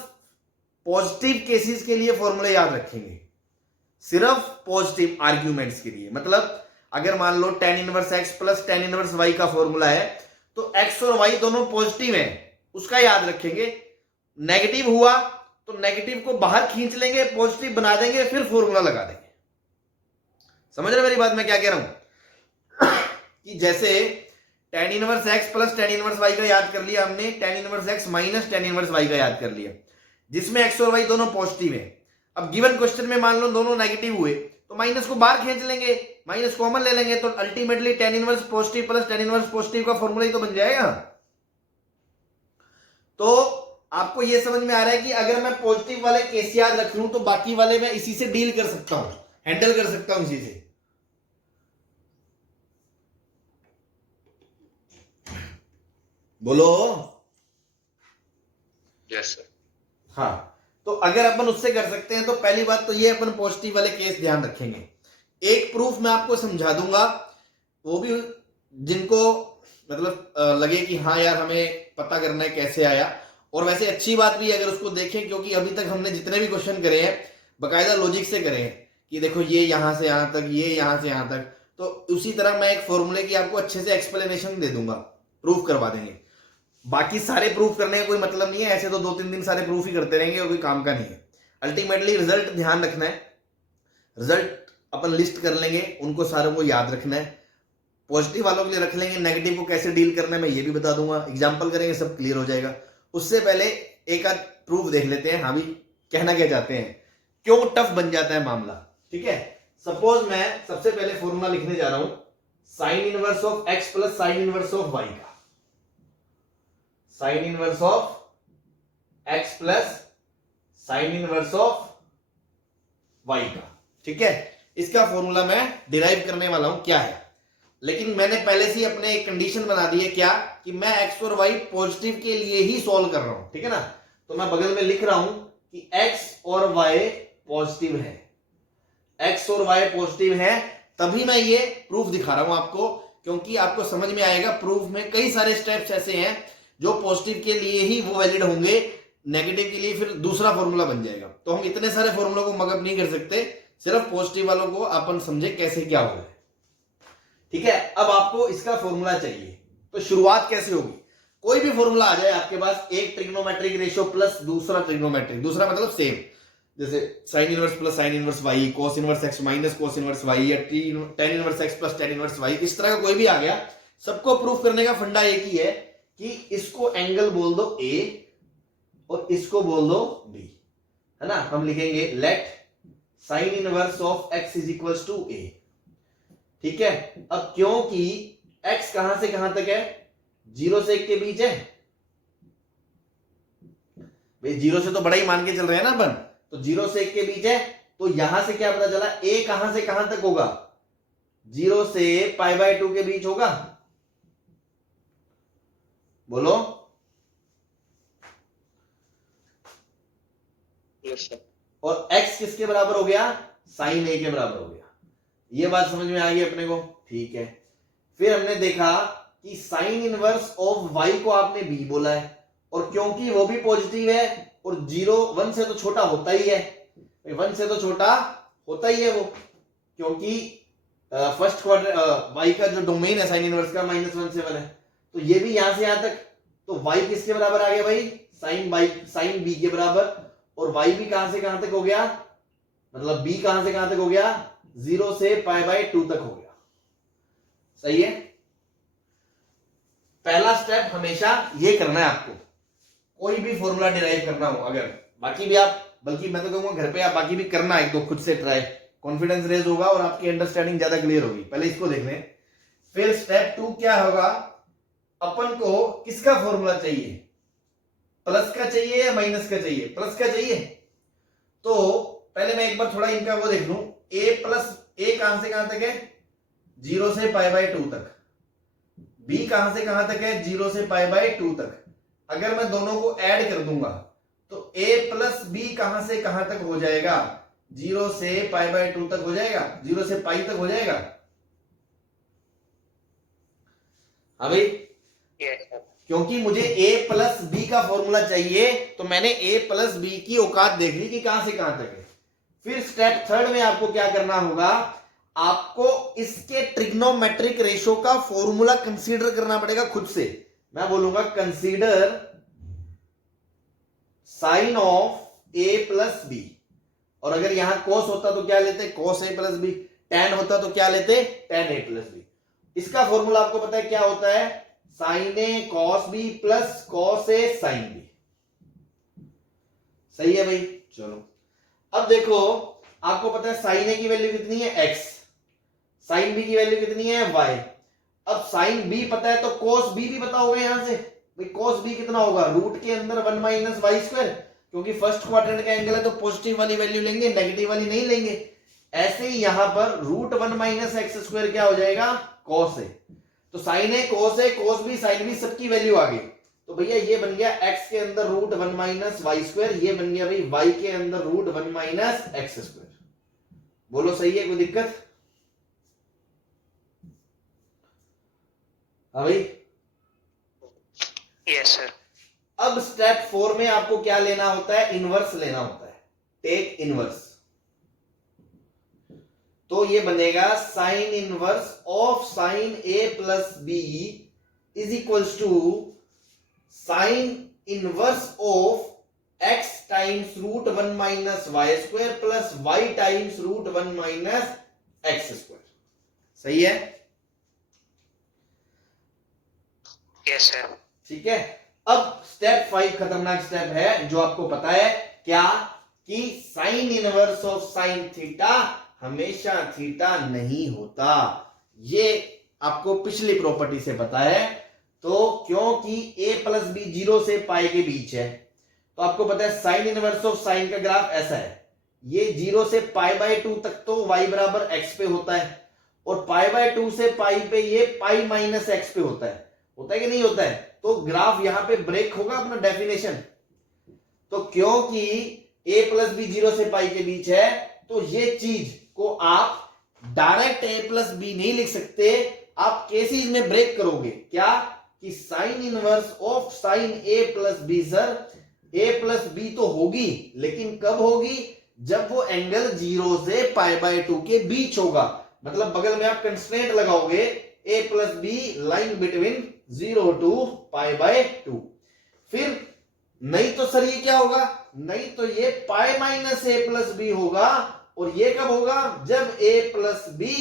पॉजिटिव केसेस के लिए फॉर्मूले याद रखेंगे, सिर्फ पॉजिटिव आर्ग्यूमेंट्स के लिए। मतलब अगर मान लो tan inverse x plus ten inverse y का फॉर्मूला है, तो एक्स और वाई दोनों पॉजिटिव हैं, उसका याद रखेंगे। नेगेटिव हुआ तो नेगेटिव को बाहर खींच लेंगे, पॉजिटिव बना देंगे, फिर फॉर्मूला लगा देंगे। समझ रहे मेरी बात मैं क्या कह रहा हूं? कि जैसे ten inverse x plus ten inverse y का याद कर लिया हमने, ten inverse x minus ten inverse y का याद कर लिया, जिसमें एक्स और वाई दोनों पॉजिटिव है। अब गिवन क्वेश्चन में मान लो दोनों नेगेटिव हुए, तो माइनस को बाहर खींच लेंगे, माइनस कॉमन ले लेंगे, तो ultimately tan inverse positive plus tan inverse positive का फॉर्मूला ही तो बन जाएगा। तो आपको यह समझ में आ रहा है कि अगर मैं पॉजिटिव वाले केस याद रख लूं तो बाकी वाले मैं इसी से डील कर सकता हूं, हैंडल कर सकता हूं इसी से। बोलो। Yes sir. हाँ, तो अगर अपन उससे कर सकते हैं तो पहली बात तो ये अपन पॉजिटिव वाले केस ध्यान रखेंगे। एक प्रूफ मैं आपको समझा दूंगा, वो भी जिनको मतलब लगे कि हाँ यार हमें पता करना है कैसे आया, और वैसे अच्छी बात भी अगर उसको देखें, क्योंकि अभी तक हमने जितने भी क्वेश्चन करे हैं बकायदा लॉजिक से करे हैं कि देखो ये यहां से यहां तक, ये यहां से यहां तक। तो उसी तरह मैं एक फॉर्मूले की आपको अच्छे से एक्सप्लेनेशन दे दूंगा, प्रूफ करवा देंगे। बाकी सारे प्रूफ करने का कोई मतलब नहीं है, ऐसे तो 2-3 दिन सारे प्रूफ ही करते रहेंगे और कोई काम का नहीं है। अल्टीमेटली रिजल्ट ध्यान रखना है, रिजल्ट अपन लिस्ट कर लेंगे, उनको सारों को याद रखना है। पॉजिटिव वालों के लिए रख लेंगे, नेगेटिव को कैसे डील करना है मैं ये भी बता दूंगा, एग्जाम्पल करेंगे, सब क्लियर हो जाएगा। उससे पहले एक आध प्रूफ देख लेते हैं, हाँ भी कहना क्या चाहते हैं, क्यों टफ बन जाता है मामला। ठीक है, सपोज मैं सबसे पहले फॉर्मूला लिखने जा रहा हूं sine inverse of x plus sine inverse of y का, sine inverse of x plus sine inverse of y का। ठीक है, इसका फॉर्मूला मैं डिराइव करने वाला हूं क्या है, लेकिन मैंने पहले से ही अपने एक कंडीशन बना दी है क्या, कि मैं एक्स और वाई पॉजिटिव के लिए ही सॉल्व कर रहा हूं। ठीक है ना, तो मैं बगल में लिख रहा हूं कि एक्स और वाई पॉजिटिव है, एक्स और वाई पॉजिटिव है, तभी मैं ये प्रूफ दिखा रहा हूं आपको, क्योंकि आपको समझ में आएगा प्रूफ में कई सारे स्टेप्स ऐसे हैं जो पॉजिटिव के लिए ही वो वैलिड होंगे, नेगेटिव के लिए फिर दूसरा फॉर्मूला बन जाएगा। तो हम इतने सारे फॉर्मूलों को मगअप नहीं कर सकते, सिर्फ पॉजिटिव वालों को अपन समझे कैसे क्या होगा। ठीक है, अब आपको इसका फॉर्मूला चाहिए, तो शुरुआत कैसे होगी? कोई भी फॉर्मूला आ जाए आपके पास, एक ट्रिग्नोमेट्रिक रेशियो प्लस दूसरा ट्रिग्नोमेट्रिक, दूसरा मतलब सेम, जैसे sine inverse plus sine inverse y, cos inverse x minus cos inverse y, या tan inverse x plus ten inverse y, इस तरह का कोई भी आ गया, सबको प्रूफ करने का फंडा एक ही है कि इसको एंगल बोल दो ए और इसको बोल दो बी, है ना। हम लिखेंगे let sine inverse of x is equals to a. ठीक है, अब क्योंकि x कहां से कहां तक है, 0 से 1 के बीच है भाई, 0 से तो बड़ा ही मान के चल रहे हैं ना अपन, तो 0 से 1 के बीच है, तो यहां से क्या पता चला, a कहां से कहां तक होगा, 0 से π/2 के बीच होगा। बोलो। Yes sir. और x किसके बराबर हो गया, साइन a के बराबर हो गया। ये बात समझ में आ गई अपने को। ठीक है, फिर हमने देखा कि साइन इनवर्स ऑफ y को आपने b बोला है, और क्योंकि वो भी पॉजिटिव है और 0 1 से तो छोटा होता ही है, 1 से तो छोटा होता ही है वो, क्योंकि फर्स्ट क्वाड्रेंट वाई का जो डोमेन है साइन इनवर्स का -1 है, तो ये भी यहां से यहां तक, तो y किसके बराबर आ गया भाई, साइन b के बराबर, और y भी कहां से कहां तक हो गया, मतलब b कहां से कहां तक हो गया, 0 से π/2 तक हो गया। सही है। पहला स्टेप हमेशा ये करना है आपको, कोई भी फॉर्मूला डिराइव करना हो अगर, बाकी भी आप, बल्कि मैं तो कहूंगा घर पे आप बाकी भी करना, एक दो खुद से ट्राई, कॉन्फिडेंस रेज होगा और आपकी अंडरस्टैंडिंग ज्यादा क्लियर होगी। पहले इसको देख लें। फिर स्टेप 2 क्या होगा, अपन को किसका फॉर्मूला चाहिए, प्लस का चाहिए या माइनस का चाहिए, प्लस का चाहिए। तो पहले मैं एक बार थोड़ा इनका वो देख लूं, a प्लस a कहां से कहां तक है, 0 से π/2 तक, b कहां से कहां तक है, 0 से π/2 तक। अगर मैं दोनों को ऐड कर दूंगा तो a प्लस b कहां से कहां तक हो जाएगा, 0 से π/2 तक हो जाएगा, 0 से पाई तक हो जाएगा। हाँ भाई, यस सर। क्योंकि मुझे a प्लस बी का फॉर्मूला चाहिए, तो मैंने a प्लस बी की औकात देख ली कि कहां से कहां तक है। फिर स्टेप 3 में आपको क्या करना होगा, आपको इसके ट्रिग्नोमेट्रिक रेशो का फॉर्मूला कंसीडर करना पड़ेगा खुद से। मैं बोलूंगा consider sine of a plus b, और अगर यहां cos होता तो क्या लेते, cos a plus b, tan होता तो क्या लेते, tan a प्लस बी। इसका फॉर्मूला आपको पता है क्या होता है, sine a cos b plus cos a sine b. सही है भाई। चलो अब देखो, आपको पता है साइन ए की वैल्यू कितनी है, x, साइन बी की वैल्यू कितनी है, y। अब साइन b पता है तो cos b भी पता होगा यहां से भाई, cos b कितना होगा, रूट के अंदर 1 माइनस वाई स्क्वायर, क्योंकि फर्स्ट क्वाड्रेंट का एंगल है तो पॉजिटिव वाली वैल्यू लेंगे, नेगेटिव वाली नहीं लेंगे। ऐसे ही यहां पर रूट 1 माइनस एक्स स्क्वायर क्या हो जाएगा, cos a। तो साइन ए cos बी साइन बी सबकी वैल्यू आ गई, तो भैया ये बन गया x के अंदर रूट 1 माइनस वाई स्क्वायर, ये बन गया भाई y के अंदर रूट 1 माइनस एक्स स्क्वायर। बोलो सही है, कोई दिक्कत? हाँ भाई। Yes sir. अब स्टेप 4 में आपको क्या लेना होता है, इनवर्स लेना होता है, टेक इनवर्स। तो ये बनेगा sine inverse of sine a plus b is equals to sine inverse of x times root 1 minus y square plus y times root 1 minus x square. सही है। Yes sir. ठीक है। अब स्टेप 5 खतरनाक स्टेप है, जो आपको पता है क्या, कि sine inverse of sine theta हमेशा थीटा नहीं होता। ये आपको पिछली प्रॉपर्टी से पता है। तो क्योंकि a प्लस बी 0 से पाई के बीच है, तो आपको पता है साइन इनवर्स ऑफ साइन का ग्राफ ऐसा है, ये 0 से π/2 तक तो y बराबर x पे होता है, और π/2 से पाई पे ये पाई माइनस एक्स पे होता है कि नहीं होता है। तो ग्राफ यहां पे ब्रेक होगा अपना डेफिनेशन। तो क्योंकि a प्लस बी 0 से पाई के बीच है, तो ये चीज को आप डायरेक्ट a प्लस बी नहीं लिख सकते, आप केसेस में ब्रेक करोगे। क्या कि sine inverse of sine a plus b, sir a plus b तो होगी, लेकिन कब होगी, जब वो एंगल 0 से π/2 के बीच होगा। मतलब बगल में आप कंस्ट्रेंट लगाओगे, a plus b line between 0 to π/2। फिर नहीं तो सर ये क्या होगा, नहीं तो ये pi minus a plus b होगा, और ये कब होगा, जब a प्लस बी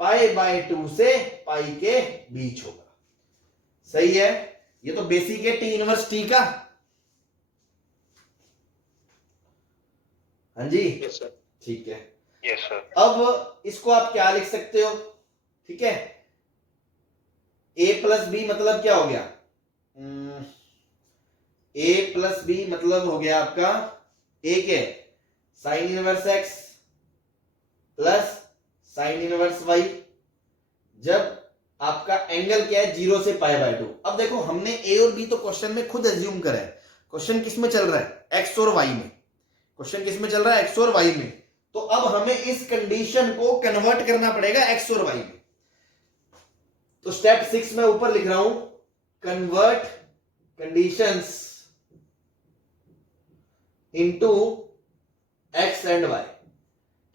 π/2 से पाई के बीच होगा। सही है। ये तो बेसिक है टी इनवर्स टी का। हाँ जी। Yes sir. ठीक है। Yes sir. अब इसको आप क्या लिख सकते हो, ठीक है, a प्लस बी मतलब क्या हो गया, a प्लस बी मतलब हो गया आपका a के sign inverse x plus sine inverse y, जब आपका एंगल क्या है 0 से π/2। अब देखो हमने a और b तो क्वेश्चन में खुद एज्यूम करा है। क्वेश्चन किस में चल रहा है, x और y में। क्वेश्चन किस में चल रहा है, x और y में। तो अब हमें इस कंडीशन को कन्वर्ट करना पड़ेगा x और y में। तो स्टेप 6 में ऊपर लिख रहा हूं, convert conditions into x and y।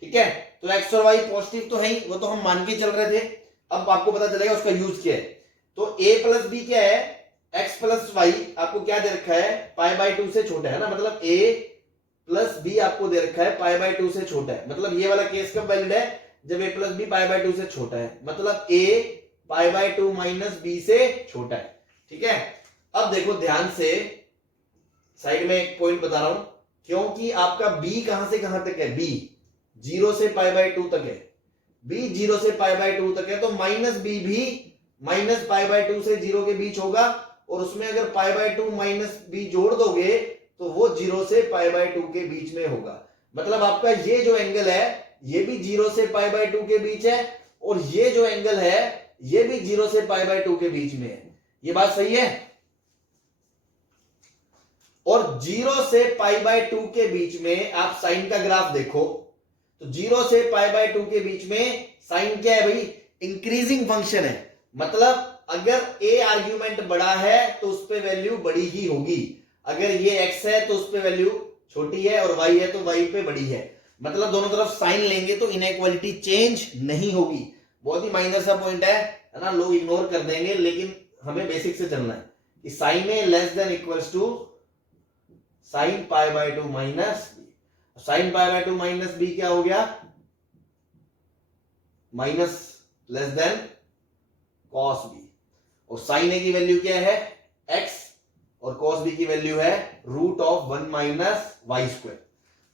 ठीक है। तो एक्स और वाई पॉजिटिव तो है ही, वो तो हम मान के चल रहे थे। अब आपको पता चलेगा उसका यूज क्या है। तो ए प्लस बी क्या है, एक्स प्लस वाई आपको क्या दे रखा है, पाई बाय 2 से छोटा है ना, मतलब ए प्लस बी आपको दे रखा है पाई बाय 2 से छोटा है। मतलब ये वाला केस कब वैलिड है, जब ए प्लस बी पाई बाय 2 से छोटा है, मतलब ए पाई बाय 2 माइनस बी से छोटा है। ठीक है, अब देखो ध्यान से, साइड में एक पॉइंट बता रहा हूं, क्योंकि आपका बी कहां से कहां तक है, बी 0 से पाई बाय 2 तक है, बी 0 से पाई बाय 2 तक है, तो माइनस बी भी माइनस पाई बाय 2 से 0 के बीच होगा, और उसमें अगर पाई बाय 2 माइनस बी जोड़ दोगे तो वो 0 से पाई बाय 2 के बीच में होगा। मतलब आपका ये जो एंगल है ये भी 0 से पाई बाय 2 के बीच है, और ये जो एंगल है ये भी 0 से पाई बाय 2 के बीच में है। ये बात सही है। और 0 से पाई बाय 2 के बीच में आप साइन का ग्राफ देखो, तो 0 से पाई बाय 2 के बीच में साइन क्या है भाई, इंक्रीजिंग फंक्शन है। मतलब अगर a आर्ग्यूमेंट बड़ा है तो उस पे वैल्यू बड़ी ही होगी, अगर ये x है तो उस पे वैल्यू छोटी है, और y है तो y पे बड़ी है। मतलब दोनों तरफ साइन लेंगे तो इनइक्वालिटी चेंज नहीं होगी। बहुत ही माइनर सा पॉइंट है ना, लोग इग्नोर कर देंगे, लेकिन हमें बेसिक से चलना है कि sine a less than equals to sine pi by 2 minus b. Sine pi by 2 minus b क्या हो गया, minus less than cos b, और साइन ए की वैल्यू क्या है x, और कॉस बी की वैल्यू है root of 1 minus y square.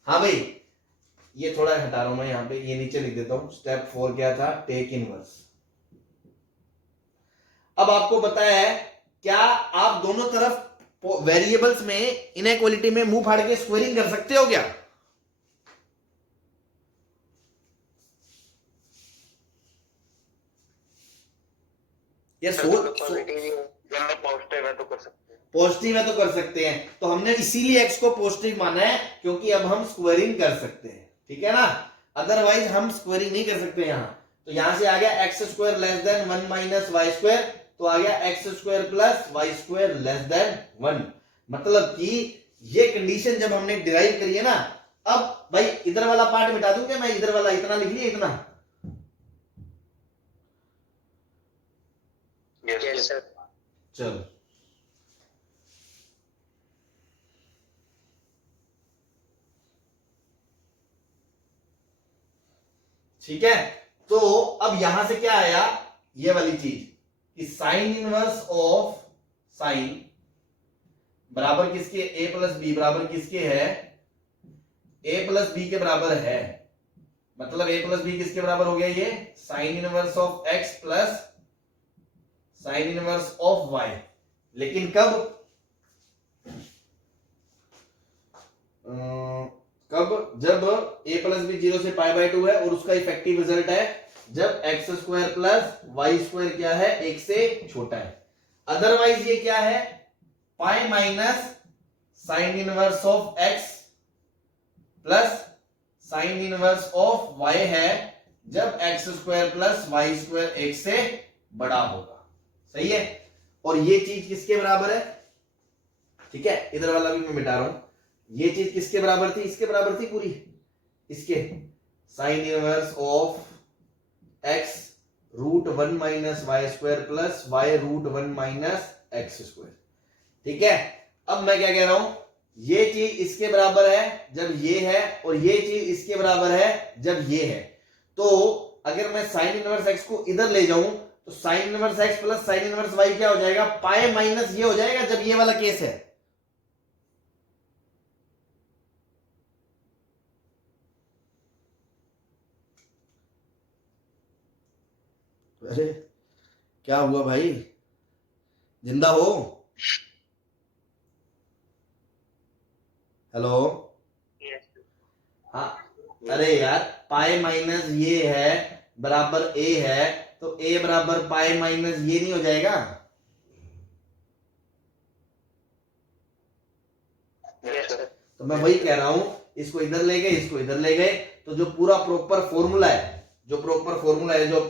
हाँ भाई, ये थोड़ा हटा रहा हूं मैं, यहां पे ये नीचे लिख देता हूं। स्टेप 4 क्या था, टेक इनवर्स। अब आपको बताया है, क्या आप दोनों तरफ वेरिएबल्स में इनइक्वालिटी में मुंह फाड़ के स्क्वेयरिंग कर सकते हो क्या? ये पॉजिटिव है तो कर सकते हैं, पॉजिटिव है तो कर सकते हैं, तो हमने इसीलिए x को पॉजिटिव माना है क्योंकि अब हम स्क्वेयरिंग कर सकते हैं। ठीक है ना, अदरवाइज हम स्क्वेयरिंग नहीं कर सकते। यहां तो यहां से आ गया x square less than 1 minus y square, तो आ गया x square plus y square less than 1। मतलब कि ये कंडीशन जब हमने डिराइव करी है ना, अब भाई इधर वाला पार्ट मिटा दूं क्या मैं, इधर वाला इतना लिख लिया, इतना Yes, sir. चलो ठीक है। तो अब यहां से क्या आया, ये वाली चीज कि साइन इनवर्स ऑफ साइन बराबर किसके, ए प्लस बी बराबर किसके है, ए प्लस बी के बराबर है। मतलब ए प्लस बी किसके बराबर हो गया, ये sine inverse of x plus sine inverse of y. लेकिन कब, जब a प्लस बी 0 से पाई बाय 2 है, और उसका इफेक्टिव रिजल्ट है जब x square plus y square क्या है, 1 से छोटा है। अदरवाइज ये क्या है, pi minus sine inverse of x plus sine inverse of y है जब x square plus y square 1 से बड़ा होगा। सही है, और ये चीज किसके बराबर है, ठीक है, इधर वाला भी मैं मिटा रहा हूं। ये चीज किसके बराबर थी, इसके बराबर थी पूरी, इसके sine inverse of x root 1 minus y square plus y root 1 minus x square. ठीक है, अब मैं क्या कह रहा हूं, ये चीज इसके बराबर है जब ये है, और ये चीज इसके बराबर है जब ये है। तो अगर मैं साइन इनवर्स एक्स को इधर ले जाऊं तो sine inverse x plus sine inverse y क्या हो जाएगा, पाई माइनस ये हो जाएगा जब ये वाला केस है। अरे क्या हुआ भाई, जिंदा हो? Hello, Yes. हाँ, अरे यार पाई माइनस ये है बराबर a है, तो a बराबर पाई माइनस ये नहीं हो जाएगा? Yes, sir. तो मैं वही कह रहा हूं, इसको इधर ले गए, इसको इधर ले गए, तो जो पूरा प्रॉपर फॉर्मूला है, जो अब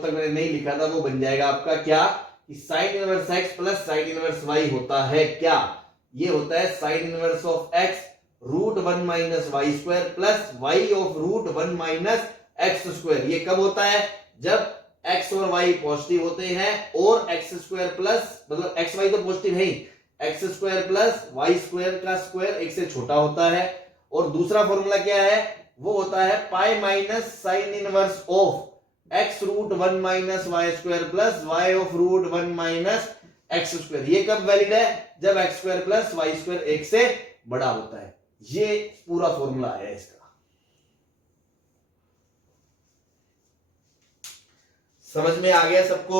तक मैंने नहीं लिखा था, वो बन जाएगा आपका क्या, कि sine inverse x plus sine inverse y होता है क्या, ये होता है sine inverse of x root 1 minus y square plus y of root 1 minus x square. ये कब होता है? जब एक्स और वाई पॉजिटिव होते हैं और एक्स स्क्वायर प्लस, मतलब एक्स वाई तो पॉजिटिव है ही, x square plus y square का स्क्वायर एक से छोटा होता है। और दूसरा फॉर्मूला क्या है? वो होता है pi minus sine inverse of x root 1 minus y square plus y of root 1 minus x square. ये कब वैलिड है? जब x square plus y square एक से बड़ा होता है। ये पूरा फॉर्मूला है इसका। समझ में आ गया सबको?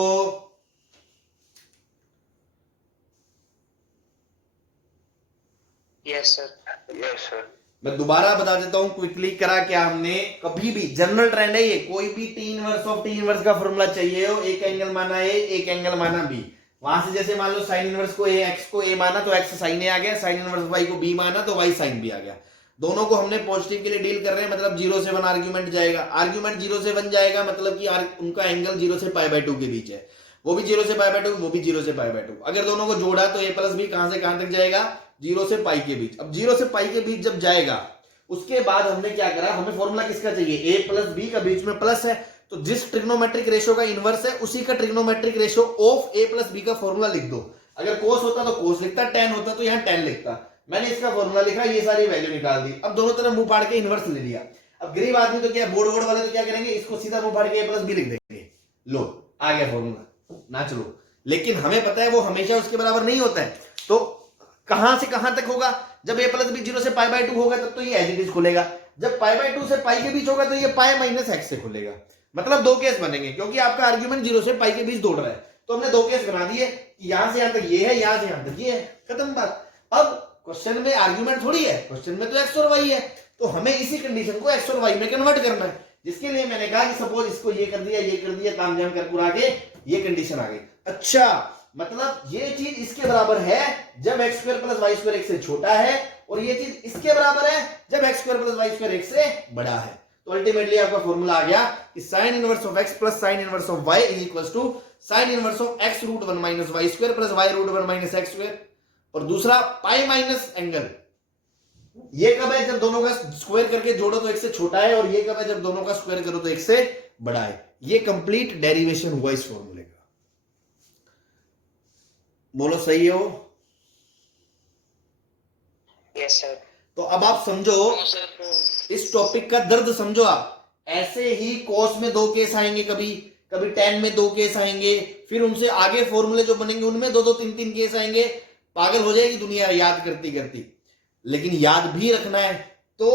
Yes sir. Yes sir. मैं दोबारा बता देता हूं क्विकली। करा क्या हमने? कभी भी जनरल ट्रेंड है ये, कोई भी T inverse of T inverse का फॉर्मूला चाहिए हो, एक एंगल माना ए, एक एंगल माना बी। वहां से जैसे मान लो साइन इनवर्स को ए, एक्स को ए माना तो एक्स साइन ए आ गया, साइन इनवर्स वाई को बी माना तो वाई साइन बी आ गया। दोनों को हमने पॉजिटिव के लिए डील कर रहे हैं, मतलब 0 से 1 आर्ग्यूमेंट जाएगा। आर्ग्यूमेंट 0 से 1 जाएगा मतलब कि उनका एंगल 0 से पाई बाय 2 के बीच है। वो भी 0 से पाई बाय 2, वो भी 0 से पाई बाय 2। अगर दोनों को जोड़ा तो ए प्लस बी कहां से कहां तक जाएगा? 0 से पाई के बीच। अब 0 से पाई के बीच जब जाएगा उसके बाद हमने क्या करा? हमें फॉर्मूला किसका चाहिए? ए प्लस बी का बीच में प्लस है, तो जिस ट्रिग्नोमेट्रिक रेशियो का इनवर्स है उसी का trigonometric ratio of a plus b का फॉर्मूला लिख दो। अगर कोस होता तो कोस लिखता, टेन होता तो यहां टेन लिखता। मैंने इसका फॉर्मूला लिखा, ये सारी वैल्यू निकाल दी। अब दोनों तरफ मुंह फाड़ के इनवर्स ले लिया। अब गरीब आदमी तो क्या, बोर्ड बोर्ड वाले तो क्या करेंगे? इसको सीधा मुंह फाड़ के ए प्लस बी लिख देंगे। लो आ गया फॉर्मूला, ना चलो। लेकिन हमें पता है वो हमेशा उसके बराबर नहीं होता है, तो कहां से कहां तक होगा? जब ए प्लस बी 0 से पाई बाय 2 होगा तब तो ये एज इट इज खुलेगा। जब पाई बाय 2 से पाई के बीच होगा तो ये पाई माइनस एक्स से खुलेगा। मतलब दो केस बनेंगे, क्योंकि आपका आर्ग्यूमेंट 0 से पाई के बीच दौड़ रहा है। तो हमने दो केस बना दिए, यहां से यहां तक ये है, यहां से यहां तक ये है, खत्म बात। अब क्वेश्चन में आर्ग्यूमेंट थोड़ी है, क्वेश्चन में तो एक्स और वाई है, तो हमें इसी कंडीशन को एक्स और वाई में कन्वर्ट करना है। जिसके लिए मैंने कहा कि सपोज इसको ये कर दिया, ये कर दिया, ताम झाम कर पूरा के ये कंडीशन आ गई। अच्छा, मतलब ये चीज इसके बराबर है जब x square plus y square एक से छोटा है, और ये चीज इसके बराबर है जब x square plus y square एक से बड़ा है। तो अल्टीमेटली आपका फॉर्मूला आ गया कि sine inverse of x plus sine inverse of y is equals to sine inverse of x root 1 minus y square plus y root 1 minus x square. और दूसरा पाई माइनस एंगल, ये कब है? जब दोनों का स्क्वायर करके जोड़ो तो एक से छोटा है, और ये कब है? जब दोनों का स्क्वायर करो तो एक से बड़ा है। ये कंप्लीट डेरिवेशन हुआ इस फॉर्मूले का। बोलो सही हो? Yes sir. तो अब आप समझो, इस टॉपिक का दर्द समझो आप। ऐसे ही कोस में दो केस आएंगे, कभी कभी टेन में दो केस आएंगे, फिर उनसे आगे फॉर्मूले जो बनेंगे उनमें दो दो तीन तीन केस आएंगे। पागल हो जाएगी दुनिया याद करती करती। लेकिन याद भी रखना है तो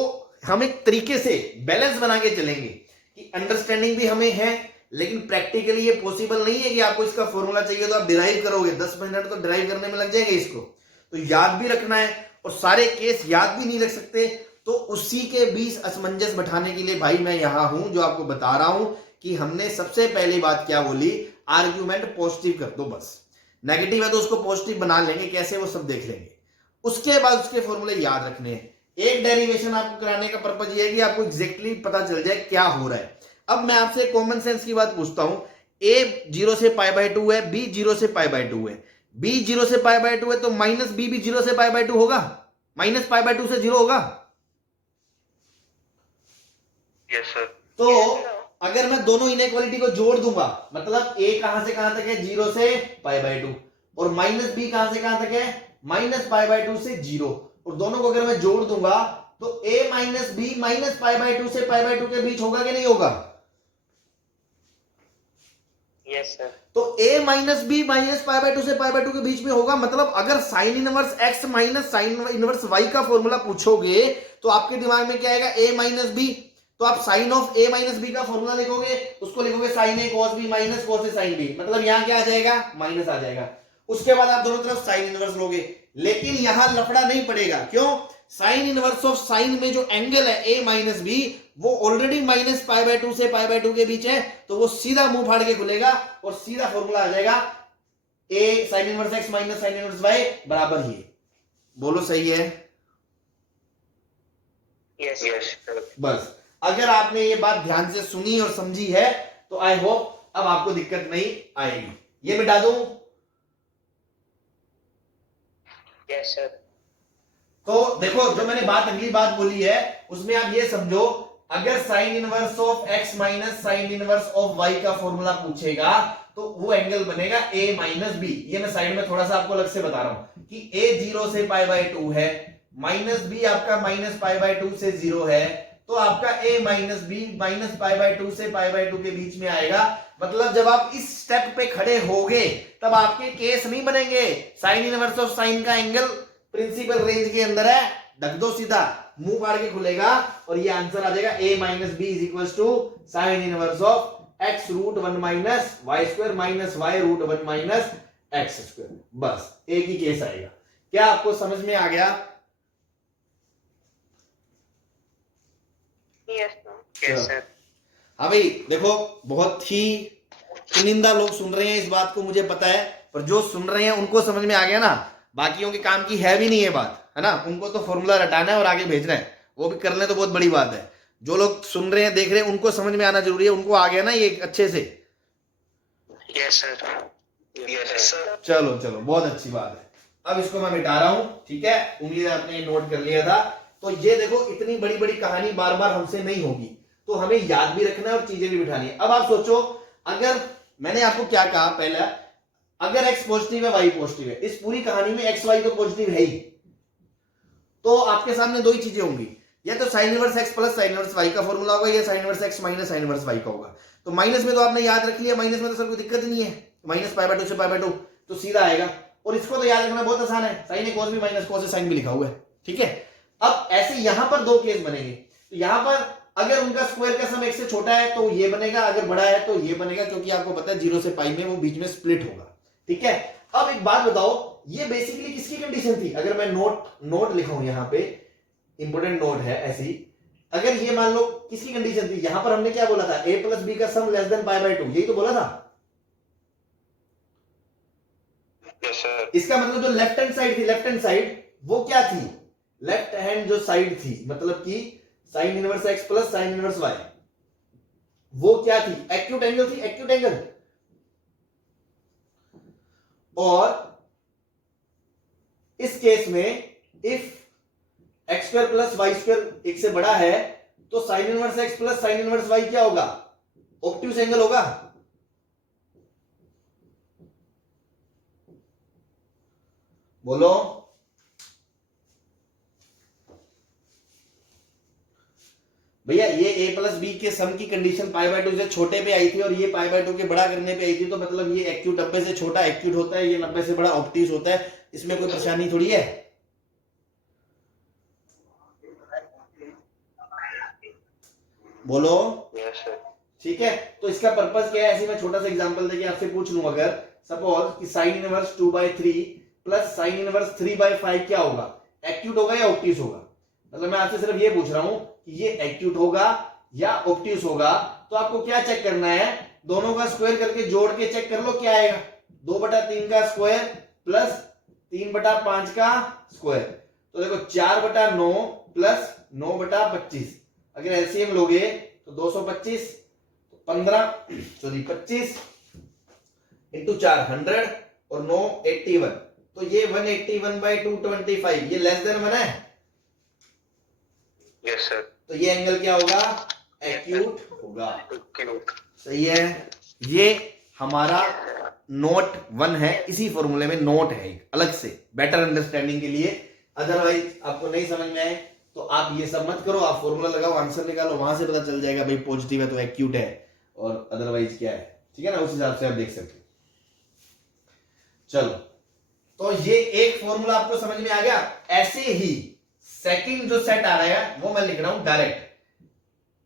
हम एक तरीके से बैलेंस बना के चलेंगे कि अंडरस्टैंडिंग भी हमें है, लेकिन प्रैक्टिकली ये पॉसिबल नहीं है कि आपको इसका फॉर्मूला चाहिए तो आप डिराइव करोगे, 10 मिनट तो डिराइव करने में लग जाएंगे इसको। तो याद भी रखना है, और सारे केस याद भी नहीं रख सकते, तो उसी के बीच असमंजस बैठाने के लिए भाई मैं यहां हूं, जो आपको बता रहा हूं कि हमने सबसे पहली बात क्या बोली? आर्ग्यूमेंट पॉजिटिव कर दो, बस। नेगेटिव है तो उसको पॉजिटिव बना लेंगे, कैसे वो सब देख लेंगे। उसके बाद उसके फॉर्मूले याद रखने हैं। एक डेरिवेशन आपको कराने का पर्पज ये है कि आपको एग्जैक्टली पता चल जाए क्या हो रहा है। अब मैं आपसे कॉमन सेंस की बात पूछता हूं, ए 0 से पाई बाय 2 है, बी 0 से पाई बाय 2 है, बी 0 से पाई बाय 2 है, तो माइनस बी भी 0 से पाई बाय 2 होगा, माइनस पाई बाय 2 से 0 होगा। Yes sir. तो अगर मैं दोनों इनइक्वालिटी को जोड़ दूंगा, मतलब ए कहां से कहां तक है? 0 से पाई बाय 2, और माइनस बी कहां से कहां तक है? माइनस पाई बाय 2 से 0, और दोनों को अगर मैं जोड़ दूंगा तो a minus b minus pi by 2 से पाई बाय 2 के बीच होगा कि नहीं होगा? Yes sir. तो a minus b minus pi by 2 से पाई बाय 2 के बीच में होगा। मतलब अगर sine inverse x minus sine inverse y का फॉर्मूला पूछोगे तो आपके दिमाग में क्या आएगा? a minus b. तो आप sine of a minus b का फॉर्मूला लिखोगे, उसको लिखोगे sine a cos b minus cos a sin b, मतलब यहां क्या आ जाएगा? माइनस आ जाएगा। उसके बाद आप दोनों तरफ साइन इनवर्स लोगे, लेकिन यहां लफड़ा नहीं पड़ेगा। क्यों? साइन इनवर्स ऑफ साइन में जो एंगल है a माइनस बी, वो ऑलरेडी माइनस पाई बाय 2 से पाई बाय 2 के बीच है, तो वो सीधा मुंह फाड़ के खुलेगा और सीधा फॉर्मूला आ जाएगा a sign inverse x minus sine inverse y बराबर ही। बोलो सही है? Yes sir. बस अगर आपने ये बात ध्यान से सुनी और समझी है तो आई होप अब आपको दिक्कत नहीं आएगी। ये मिटा दूं? Yes sir. तो देखो, जो मैंने बात अगली बात बोली है उसमें आप ये समझो अगर sine inverse of x minus sine inverse of y का फॉर्मूला पूछेगा तो वो एंगल बनेगा a माइनस बी। ये मैं साइड में थोड़ा सा आपको अलग से बता रहा हूं कि a 0 से π/2 है, माइनस बी आपका माइनस π/2 से 0 है, तो आपका a माइनस बी माइनस π/2 से π/2 के बीच में आएगा। मतलब जब आप इस स्टेप पे खड़े होगे तब आपके केस नहीं बनेंगे साइन इनवर्स ऑफ साइन का एंगल प्रिंसिपल रेंज के अंदर है, ढक दो सीधा, मुंह फाड़ के खुलेगा और ये आंसर आ जाएगा a minus b is equal to sine inverse of x root 1 minus y square minus y root 1 minus x square. बस एक ही केस आएगा। क्या आपको समझ में आ गया? Yes, sir. Yes, sir. हाँ भाई देखो, बहुत ही चुनिंदा लोग सुन रहे हैं इस बात को, मुझे पता है, पर जो सुन रहे हैं उनको समझ में आ गया ना, बाकियों के काम की है भी नहीं ये बात, है ना। उनको तो फॉर्मूला रटाना है और आगे भेजना है, वो भी कर ले तो बहुत बड़ी बात है। जो लोग सुन रहे हैं देख रहे हैं उनको समझ में आना जरूरी है, उनको आ गया ना ये अच्छे से। Yes, sir. Yes, sir. चलो चलो, बहुत अच्छी बात है। अब इसको मैं मिटा रहा हूं, ठीक है, उम्मीद है आपने नोट कर लिया था। तो ये देखो, इतनी बड़ी बड़ी कहानी बार बार हमसे नहीं होगी, तो हमें याद भी रखना है और चीजें भी बिठानी है। अब आप सोचो, अगर मैंने आपको क्या कहा पहला, अगर x पॉजिटिव है y पॉजिटिव है, इस पूरी कहानी में x y तो पॉजिटिव है ही, तो आपके सामने दो ही चीजें होंगी, या तो sine inverse x plus sine inverse y का फॉर्मूला होगा, या sign inverse x minus sine inverse y का होगा। तो माइनस में तो आपने याद रख लिया, माइनस में तो सर कोई दिक्कत ही नहीं है, माइनस π/2 से π/2 तो सीधा आएगा। और इसको तो याद रखना बहुत आसान है, साइन ए कॉस भी माइनस कॉस ए साइन भी लिखा हुआ है, ठीक है। अब ऐसे यहां पर दो केस बनेंगे, तो यहां पर अगर उनका स्क्वायर का सम एक से छोटा है तो ये बनेगा, अगर बड़ा है तो ये बनेगा, क्योंकि आपको पता है 0 से पाई में वो बीच में स्प्लिट होगा, ठीक है। अब एक बात बताओ, ये बेसिकली किसकी कंडीशन थी? अगर मैं नोट लिखाऊं यहां पे, इंपोर्टेंट नोट है ऐसी, अगर ये मान लो किसकी कंडीशन थी, यहां पर हमने क्या बोला था, a प्लस बी का सम लेस देन π/2, यही तो बोला था। Yes, sir. इसका मतलब जो लेफ्ट हैंड साइड थी, लेफ्ट हैंड साइड वो क्या थी, लेफ्ट हैंड जो साइड थी, मतलब कि sine inverse x plus sine inverse y, वो क्या थी, एक्यूट एंगल थी, एक्यूट एंगल। और इस केस में if x square plus y square एक से बड़ा है तो sine inverse x plus sine inverse y क्या होगा, ऑब्ट्यूस एंगल होगा। बोलो, भैया ये a प्लस बी के सम की कंडीशन π/2 से छोटे पे आई थी और ये π/2 के बड़ा करने पे आई थी, तो मतलब ये एक्यूट 90 से छोटा एक्यूट होता है, ये 90 से बड़ा ऑब्ट्यूस होता है, इसमें कोई परेशानी थोड़ी है। बोलो, Yes, sir. ठीक है। तो इसका पर्पस क्या है, ऐसे मैं छोटा सा एग्जांपल देके आपसे पूछ लूं, अगर सपोज कि sine inverse 2/3 plus sine inverse 3/5 क्या होगा, एक्यूट होगा या ऑब्ट्यूस होगा? मतलब मैं आपसे सिर्फ ये पूछ रहा हूं कि ये एक्यूट होगा या ऑब्ट्यूस होगा, तो आपको क्या चेक करना है, दोनों का स्क्वायर करके जोड़ के चेक कर लो क्या आएगा, 2/3 का स्क्वायर प्लस 3/5 का स्क्वायर, तो देखो 4/9 प्लस 9/25, अगर एलसीएम लोगे तो 225, 25 इंटू 4 100 और 9 81, तो ये 181/225, ये लेस देन 1 है, Yes, sir. तो ये एंगल क्या होगा, एक्यूट होगा। Acute. सही है, ये हमारा नोट 1 है, इसी फॉर्मूले में नोट है एक अलग से, बेटर अंडरस्टैंडिंग के लिए। अदरवाइज आपको नहीं समझ में आए तो आप ये सब मत करो, आप फॉर्मूला लगाओ, आंसर निकालो, वहां से पता चल जाएगा भाई पॉजिटिव है तो एक्यूट है और अदरवाइज क्या है, ठीक है ना, उस हिसाब से आप देख सकते हो। चलो, तो ये एक फॉर्मूला आपको समझ में आ गया। ऐसे ही सेकंड जो सेट आ रहा है वो मैं लिख रहा हूं direct,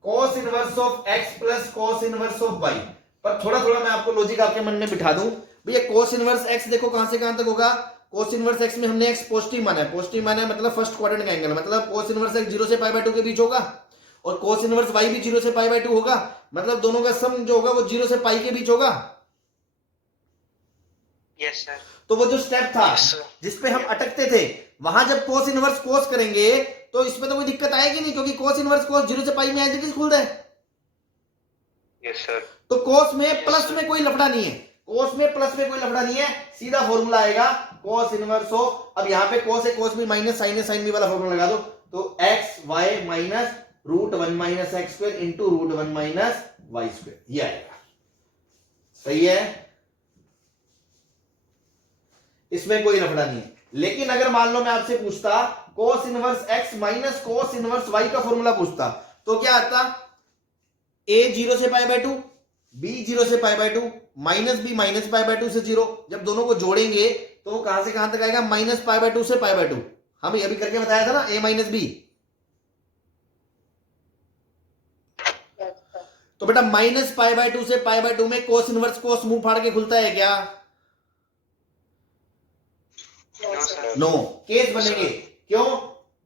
cos inverse of x plus cos inverse of y, पर थोड़ा थोड़ा मैं आपको लॉजिक आपके मन में बिठा दूं। भैया cos इनवर्स x देखो कहां से कहां तक होगा, cos इनवर्स x में हमने x पॉजिटिव माना है, पॉजिटिव माना है मतलब फर्स्ट क्वाड्रेंट का एंगल, मतलब cos इनवर्स x 0 से π/2 के बीच होगा, और cos इनवर्स y भी 0 से π/2 होगा, मतलब दोनों का सम जो होगा वो 0 से पाई के बीच होगा। Yes, sir. तो वो जो स्टेप था Yes, sir. जिसपे हम अटकते थे, वहां जब cos इनवर्स cos करेंगे तो इसमें तो कोई दिक्कत आएगी नहीं, क्योंकि cos इनवर्स cos 0 से पाई में एज इट इज खुल रहा है। Yes, sir. तो cos में प्लस में कोई लफड़ा नहीं है, cos में प्लस में कोई लफड़ा नहीं है, सीधा फॉर्मूला आएगा cos इनवर्स ऑफ, अब यहाँ पे cos है cos भी माइनस साइन है साइन भी वाला फॉर्मूला लगा दो, तो x y minus root 1 minus x square into root 1 minus y square, ये आएगा। सही है, इसमें कोई लफड़ा नहीं है। लेकिन अगर मान लो मैं आपसे पूछता cos inverse x minus cos inverse y का फॉर्मूला पूछता, तो क्या आता? a 0 से पाई बाय 2, b 0 से पाई by 2, minus b minus pi by 2 से 0। जब दोनों को जोड़ेंगे तो वो कहां से कहां तक आएगा? माइनस पाई बाय 2 से पाई बाय 2। हम अभी करके बताया था ना, a माइनस b। तो बेटा माइनस पाई बाय 2 से पाई बाय 2 में cos इनवर्स cos मुंह फाड़ के खुलता है क्या? नो, केस बनेंगे। क्यों?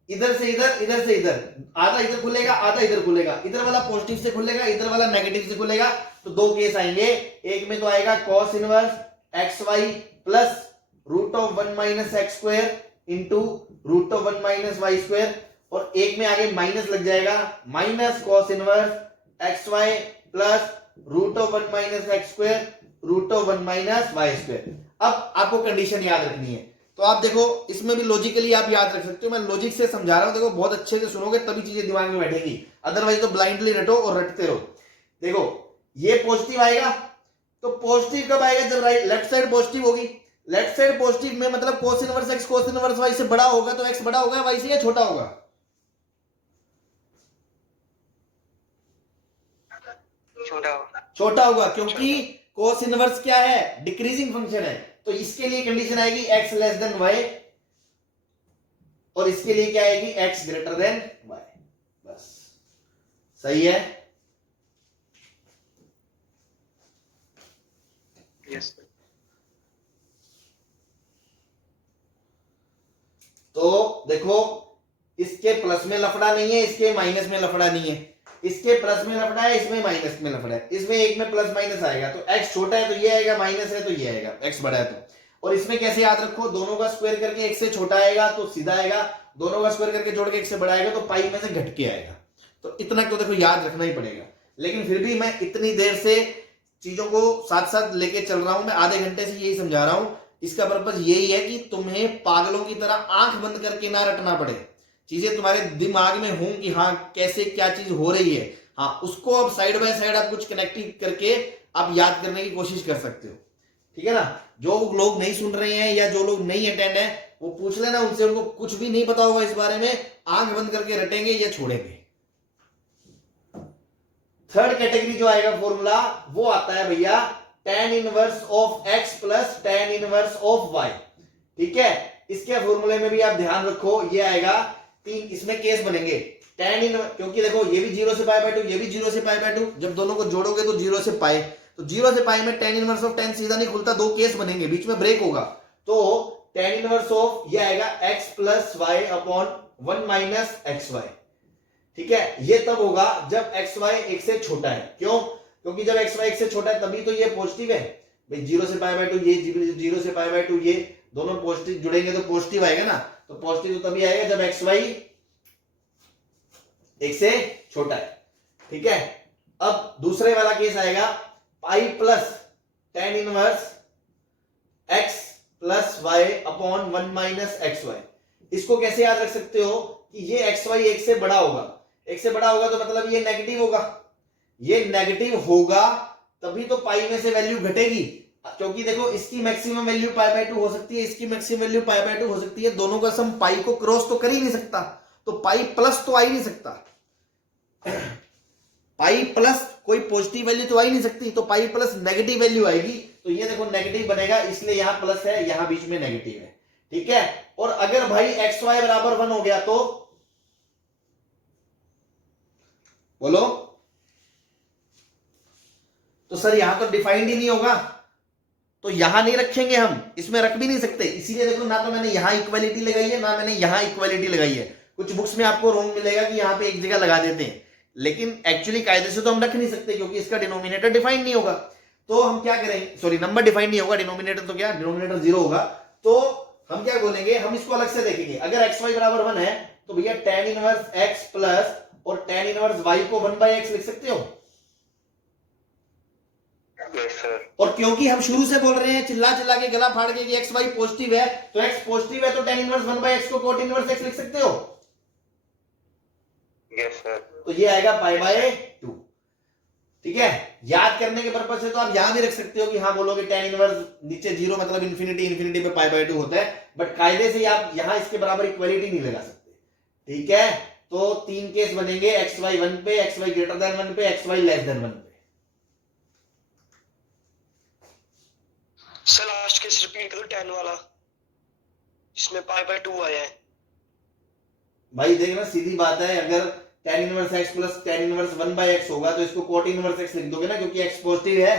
इधर से इधर, इधर से इधर, आधा इधर खुलेगा आधा इधर खुलेगा, इधर वाला पॉजिटिव से खुलेगा इधर वाला नेगेटिव से खुलेगा। तो दो केस आएंगे, एक में तो आएगा cos inverse x y plus root of 1 minus x square into root of 1 minus y square, और एक में आगे माइनस लग जाएगा, minus cos inverse x y plus root of 1 minus x square root of 1 minus y square. अब आपको कंडीशन याद रखनी है, तो आप देखो इसमें भी लॉजिकली आप याद रख सकते हो। मैं लॉजिक से समझा रहा हूं, देखो बहुत अच्छे से सुनोगे तभी चीजें दिमाग में बैठेंगी, अदरवाइज तो ब्लाइंडली रटो और रटते रहो। देखो ये पॉजिटिव आएगा, तो पॉजिटिव कब आएगा? जब राइट लेफ्ट साइड पॉजिटिव होगी। लेफ्ट साइड पॉजिटिव में मतलब cos inverse x cos inverse y से बड़ा होगा, तो x बड़ा होगा y से या छोटा होगा? छोटा होगा, क्योंकि cos इनवर्स क्या है? डिक्रीजिंग फंक्शन है। तो इसके लिए कंडीशन आएगी x लेस देन y, और इसके लिए क्या आएगी? x greater than y। बस सही है। Yes sir. तो देखो इसके प्लस में लफड़ा नहीं है, इसके माइनस में लफड़ा नहीं है, इसके प्लस में लफड़ा है, इसमें माइनस में लफड़ा है। इसमें एक में प्लस माइनस आएगा, तो x छोटा है तो ये आएगा, माइनस है तो ये आएगा, x बड़ा है तो। और इसमें कैसे याद रखो? दोनों का स्क्वायर करके x से छोटा आएगा तो सीधा आएगा, दोनों का स्क्वायर करके जोड़ के x से बड़ा आएगा तो पाई में से घट के आएगा। तो इतना तो देखो याद रखना ही पड़ेगा। लेकिन फिर भी मैं इतनी देर से चीजों को साथ साथ लेके चल रहा हूं, मैं आधे घंटे से यही समझा रहा हूं। इसका पर्पज यही है कि तुम्हें पागलों की तरह आंख बंद करके ना रटना पड़े, चीजें तुम्हारे दिमाग में हों कि हाँ कैसे क्या चीज हो रही है। हाँ, उसको अब साइड बाय साइड आप कुछ कनेक्टिव करके आप याद करने की कोशिश कर सकते हो, ठीक है ना। जो लोग नहीं सुन रहे हैं या जो लोग नहीं अटेंड है वो पूछ लेना उनसे, उनको कुछ भी नहीं पता होगा इस बारे में, आंख बंद करके रटेंगे या छोड़ेंगे। थर्ड कैटेगरी जो आएगा फॉर्मूला वो आता है भैया tan inverse of x plus tan inverse of y, ठीक है। इसके फॉर्मूले में भी आप ध्यान रखो, ये आएगा तीन, इसमें केस बनेंगे tan इनवर्स, क्योंकि देखो ये भी 0 से पाई बाय 2, ये भी 0 से पाई बाय 2, जब दोनों को जोड़ोगे तो 0 से पाई, तो 0 से पाई में tan इनवर्स ऑफ tan सीधा नहीं खुलता, दो केस बनेंगे, बीच में ब्रेक होगा। तो tan इनवर्स ऑफ ये आएगा x plus y upon 1 minus x y, ठीक है। ये तब होगा जब एक्स वाई एक से छोटा है। क्यों? क्योंकि जब एक्स वाई एक से छोटा है तभी तो ये पॉजिटिव है भाई। 0 से पाई बाय 2 ये, 0 से पाई बाय 2 ये, दोनों पॉजिटिव जुड़ेंगे तो पॉजिटिव आएगा ना। तो पॉजिटिव तो तभी आएगा जब एक्स वाई एक से छोटा है, ठीक है। अब दूसरे वाला केस आएगा pi plus tan inverse x plus y upon 1 minus x y. इसको कैसे याद रख सकते हो कि ये एक्स वाई एक से बड़ा होगा, एक से बड़ा होगा तो मतलब ये नेगेटिव होगा, ये नेगेटिव होगा तभी तो पाई में से वैल्यू घटेगी, क्योंकि देखो इसकी मैक्सिमम वैल्यू पाई बाय 2 हो सकती है, इसकी मैक्सिमम वैल्यू पाई बाय 2 हो सकती है, दोनों का सम पाई को क्रॉस तो कर ही नहीं सकता, तो पाई प्लस तो आ ही नहीं सकता, पाई प्लस कोई पॉजिटिव वैल्यू तो आ ही नहीं सकती, तो पाई प्लस नेगेटिव वैल्यू आएगी। तो ये देखो नेगेटिव बनेगा, इसलिए यहां प्लस है, यहां बीच में नेगेटिव है, ठीक है। और अगर भाई एक्स वाई बराबर 1 हो गया तो बोलो, तो सर यहां तो डिफाइंड ही नहीं होगा, तो यहां नहीं रखेंगे हम, इसमें रख भी नहीं सकते। इसीलिए देखो ना तो मैंने यहां इक्वालिटी लगाई है ना मैंने यहां इक्वालिटी लगाई है। कुछ बुक्स में आपको रॉन्ग मिलेगा कि यहां पे एक जगह लगा देते हैं, लेकिन एक्चुअली कायदे से तो हम रख नहीं सकते क्योंकि इसका डिनोमिनेटर डिफाइंड नहीं होगा। तो हम क्या करेंगे, सॉरी नंबर डिफाइंड नहीं होगा, डिनोमिनेटर तो क्या, डिनोमिनेटर 0 होगा। तो हम क्या बोलेंगे, हम इसको अलग से देखेंगे। अगर एक्स वाई बराबर 1 है तो भैया tan इनवर्स x प्लस और tan इनवर्स y को 1/x लिख सकते हो। Yes sir. और क्योंकि हम शुरू से बोल रहे हैं चिल्ला चिल्ला के गला फाड़ के कि एक्स वाई पॉजिटिव है, तो x पॉजिटिव है तो tan इनवर्स 1/x को cot इनवर्स x लिख सकते हो। Yes sir. तो ये आएगा पाई बाय 2। ठीक है, याद करने के पर्पज से तो आप यहां भी रख सकते हो कि हाँ बोलोगे tan इनवर्स नीचे 0 मतलब इन्फिनिटी, इन्फिनिटी पे पाई बाय 2 होता है, बट कायदे से आप यहां इसके बराबर इक्वलिटी नहीं लगा सकते। ठीक है, तो 3 केस बनेंगे, एक्स वाई 1 पे, एक्स वाई ग्रेटर देन 1 पे, एक्स वाई लेस देन 1 पे। सर लास्ट केस रिपीट करो, 10 वाला इसमें पाई बाय 2 आया है। भाई देखना सीधी बात है, अगर tan inverse x plus tan inverse 1 by x होगा तो इसको cot इनवर्स x लिख दोगे ना, क्योंकि x पॉजिटिव है।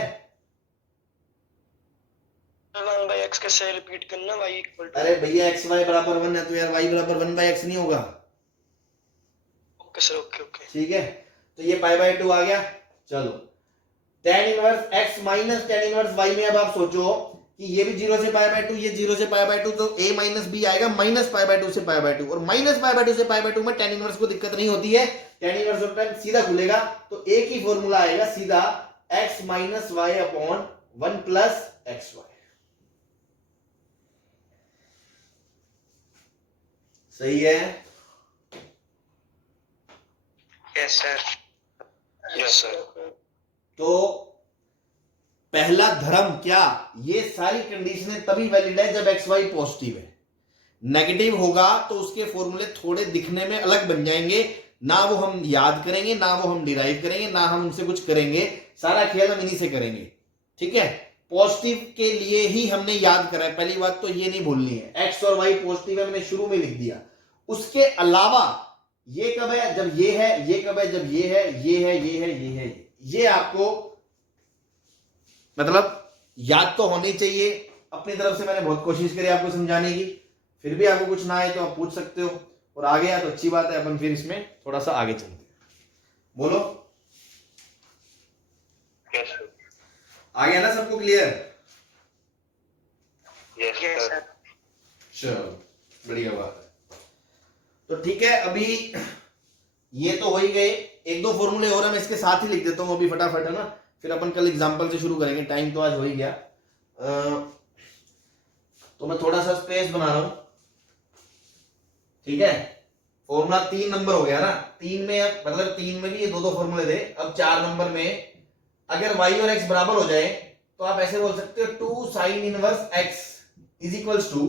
1 बाय x कैसे रिपीट करना, y इक्वल टू। अरे भैया x y बराबर 1 है तो यार y बराबर 1 बाय x नहीं होगा। Okay sir, okay okay. ठीक है, तो ये पाई बाय 2 आ गया। चलो tan inverse x minus tan inverse y में अब आप सोचो कि ये भी 0 से पाई बाय 2, ये 0 से पाई बाय 2, तो a माइनस b आएगा माइनस पाई बाय 2 से पाई बाय 2, और माइनस पाई बाय 2 से पाई बाय 2 में tan इनवर्स को दिक्कत नहीं होती है, tan इनवर्स ऑफ टाइम सीधा खुलेगा, तो एक ही फॉर्मूला आएगा सीधा x minus y upon 1 plus x y. सही है? Yes sir. Yes sir. तो पहला धर्म क्या, ये सारी कंडीशनें तभी वैलिड है जब एक्स वाई पॉजिटिव है। नेगेटिव होगा तो उसके फॉर्मूले थोड़े दिखने में अलग बन जाएंगे, ना वो हम याद करेंगे, ना वो हम डिराइव करेंगे, ना हम उनसे कुछ करेंगे, सारा खेल हम इन्हीं से करेंगे। ठीक है, पॉजिटिव के लिए ही हमने याद करा है, पहली बात तो ये नहीं भूलनी है, एक्स और वाई पॉजिटिव है, मैंने शुरू में लिख दिया। उसके अलावा ये कब है, जब ये है, ये कब है, जब ये है, ये है, ये है, ये है, ये आपको मतलब याद तो होनी चाहिए। अपनी तरफ से मैंने बहुत कोशिश करी आपको समझाने की, फिर भी आपको कुछ ना आए तो आप पूछ सकते हो, और आ गया तो अच्छी बात है, अपन फिर इसमें थोड़ा सा आगे चलते हैं। बोलो, यस सर। आ गया ना सबको clear? Yes yes sir. Sir. चलो बढ़िया बात है। तो ठीक है, अभी ये तो हो ही गए, एक दो फॉर्मूले और हम इसके साथ ही लिख देता हूं अभी फटाफट, है ना, फिर अपन कल एग्जांपल से शुरू करेंगे, टाइम तो आज हो ही गया। तो मैं थोड़ा सा स्पेस बना रहा हूं। ठीक है, फॉर्मूला 3 नंबर हो गया ना, 3 में अब मतलब 3 में भी ये दो फॉर्मूले थे, अब 4 नंबर में अगर y और x बराबर हो जाए तो आप ऐसे बोल सकते हो 2 sine inverse x is equals to,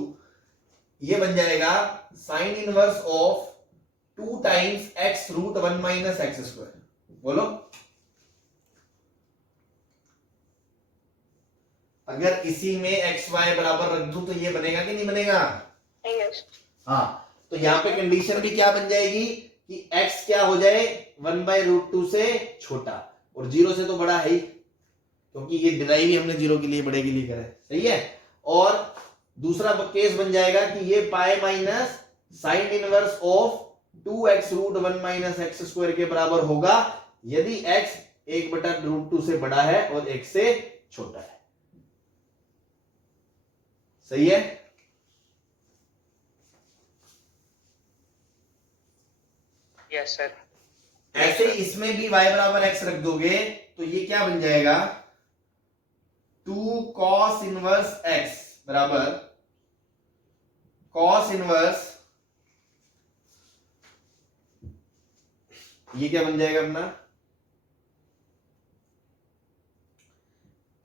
ये बन जाएगा sine inverse of 2 times x root 1 minus x square. बोलो, अगर इसी में एक्स वाई बराबर रख दूं तो ये बनेगा कि नहीं बनेगा? यस। हाँ, तो यहाँ पे कंडीशन भी क्या बन जाएगी कि x क्या हो जाए 1 बाय रूट 2 से छोटा, और 0 से तो बड़ा है ही, क्योंकि ये डिराइव ही हमने 0 के लिए बड़े के लिए करा है। सही है, और दूसरा केस बन जाएगा कि ये pi minus sine inverse of 2x root 1 minus x square के बराबर होगा यदि x 1 बटा रूट 2 से बड़ा है और 1 से छोटा है। सही है? Yes sir. ऐसे इसमें भी y बराबर x रख दोगे तो ये क्या बन जाएगा 2 cos इनवर्स x बराबर cos इनवर्स, ये क्या बन जाएगा अपना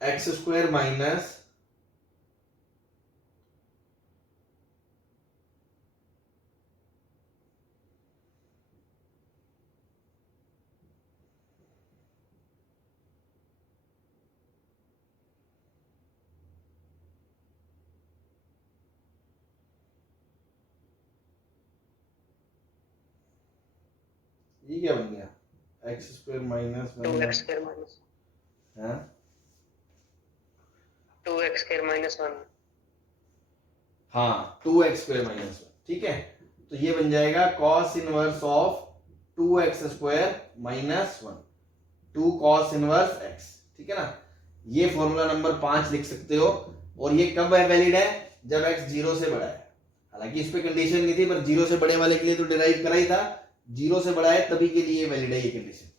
एक्स स्क्वायर माइनस ये क्या बन गया x square minus 2x square minus 2x square minus 1। हाँ 2x स्क्वायर माइनस 1। ठीक है, तो ये बन जाएगा cos inverse of 2x square minus 1, 2 cos inverse x। ठीक है ना, ये फॉर्मूला नंबर 5 लिख सकते हो, और ये कब है वैलिड है जब x 0 से बड़ा है। हालांकि इस पे कंडीशन नहीं थी, पर 0 से बड़े वाले के लिए तो डिराइव करा ही था, 0 से बड़ा है तभी के लिए वैलिड है ये कंडीशन।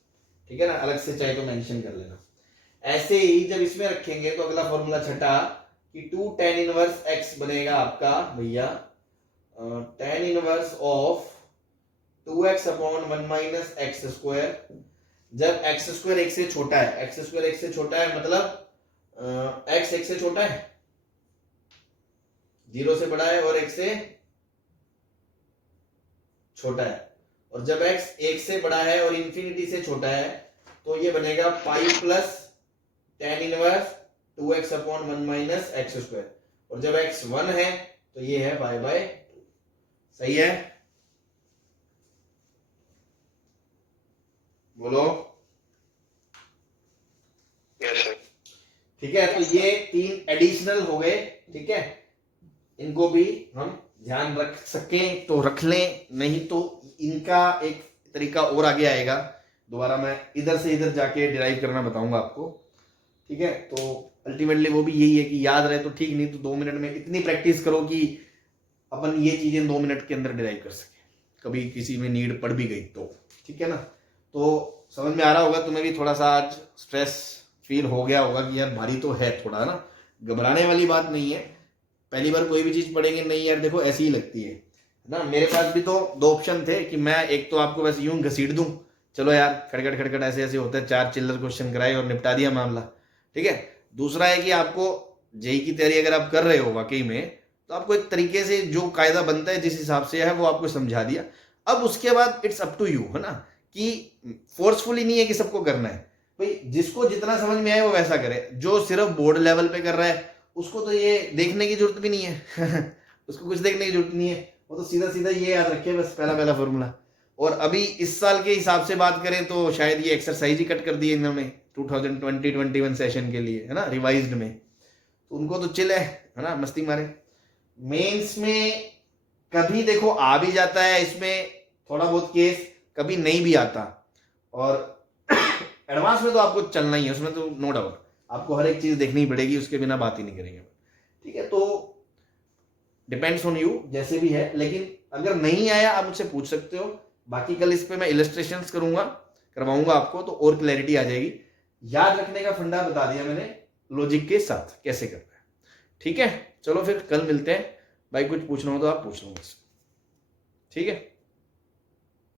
ठीक है ना, अलग से चाहे तो मेंशन कर लेना। ऐसे ही जब इसमें रखेंगे तो अगला फॉर्मूला छठा कि 2 tan इनवर्स x बनेगा आपका भैया tan inverse of 2x upon 1 minus x square. जब एक्स स्क्वायर एक से छोटा है, एक्स स्क्वायर एक से छोटा है मतलब एक्स एक से छोटा है, 0 से बड़ा है और एक से छोटा है, और जब x एक से बड़ा है और इंफिनिटी से छोटा है तो ये बनेगा पाई plus tan inverse 2x upon 1 minus x square, और जब x 1 है तो ये है पाई बाय 2। सही है, बोलो। Yes sir. ठीक है, तो ये 3 एडिशनल हो गए। ठीक है, इनको भी हम ध्यान रख सकें तो रख लें, नहीं तो इनका एक तरीका और आगे आएगा, दोबारा मैं इधर से इधर जाके डिराइव करना बताऊंगा आपको। ठीक है, तो अल्टीमेटली वो भी यही है कि याद रहे तो ठीक, नहीं तो 2 मिनट में इतनी प्रैक्टिस करो कि अपन ये चीजें 2 मिनट के अंदर डिराइव कर सके, कभी किसी में नीड पड़ भी गई तो। ठीक है ना, तो समझ में आ रहा होगा तुम्हें भी, थोड़ा सा आज स्ट्रेस फील हो गया होगा कि यार भारी तो है थोड़ा ना, घबराने वाली बात नहीं है। पहली बार कोई भी चीज पढ़ेंगे, नहीं यार देखो ऐसी ही लगती है ना। मेरे पास भी तो 2 ऑप्शन थे कि मैं एक तो आपको बस यूं घसीट दूं, चलो यार खड़खड़ खड़खड़ ऐसे ऐसे होता है, 4 चिल्लर क्वेश्चन कराए और निपटा दिया मामला। ठीक है, दूसरा है कि आपको जेई की तैयारी अगर आप कर रहे हो वाकई में, तो आपको एक तरीके से जो कायदा बनता है जिस हिसाब से है वो आपको समझा दिया। अब उसके बाद इट्स अप टू यू, है ना, कि फोर्सफुली नहीं है कि सबको करना है भाई, जिसको जितना समझ में आए वो वैसा करे। जो सिर्फ बोर्ड लेवल पे कर रहा है उसको तो ये देखने की जरूरत भी नहीं है उसको कुछ देखने की जरूरत नहीं है, वो तो सीधा सीधा ये याद रखे बस पहला फॉर्मूला। और अभी इस साल के हिसाब से बात करें तो शायद ये एक्सरसाइज ही कट कर दी इन्होंने 2020-21 सेशन के लिए, है ना, रिवाइज्ड में, तो उनको तो चिल है ना, मस्ती मारे। मेंस में कभी देखो आ भी जाता है इसमें थोड़ा बहुत केस, कभी नहीं भी आता, और एडवांस में तो आपको चलना ही है, उसमें तो नो डाउट आपको हर एक चीज देखनी पड़ेगी, उसके बिना बात ही नहीं करेंगे। ठीक है, तो डिपेंड्स ऑन यू जैसे भी है, लेकिन अगर नहीं आया आप मुझसे पूछ सकते हो। बाकी कल इस पे मैं इलस्ट्रेशंस करवाऊंगा आपको, तो और क्लैरिटी आ जाएगी। याद रखने का फंडा बता दिया मैंने लॉजिक के साथ कैसे करना है। ठीक है, चलो फिर कल मिलते हैं भाई, कुछ पूछना हो तो आप पूछ लो मुझसे। ठीक है।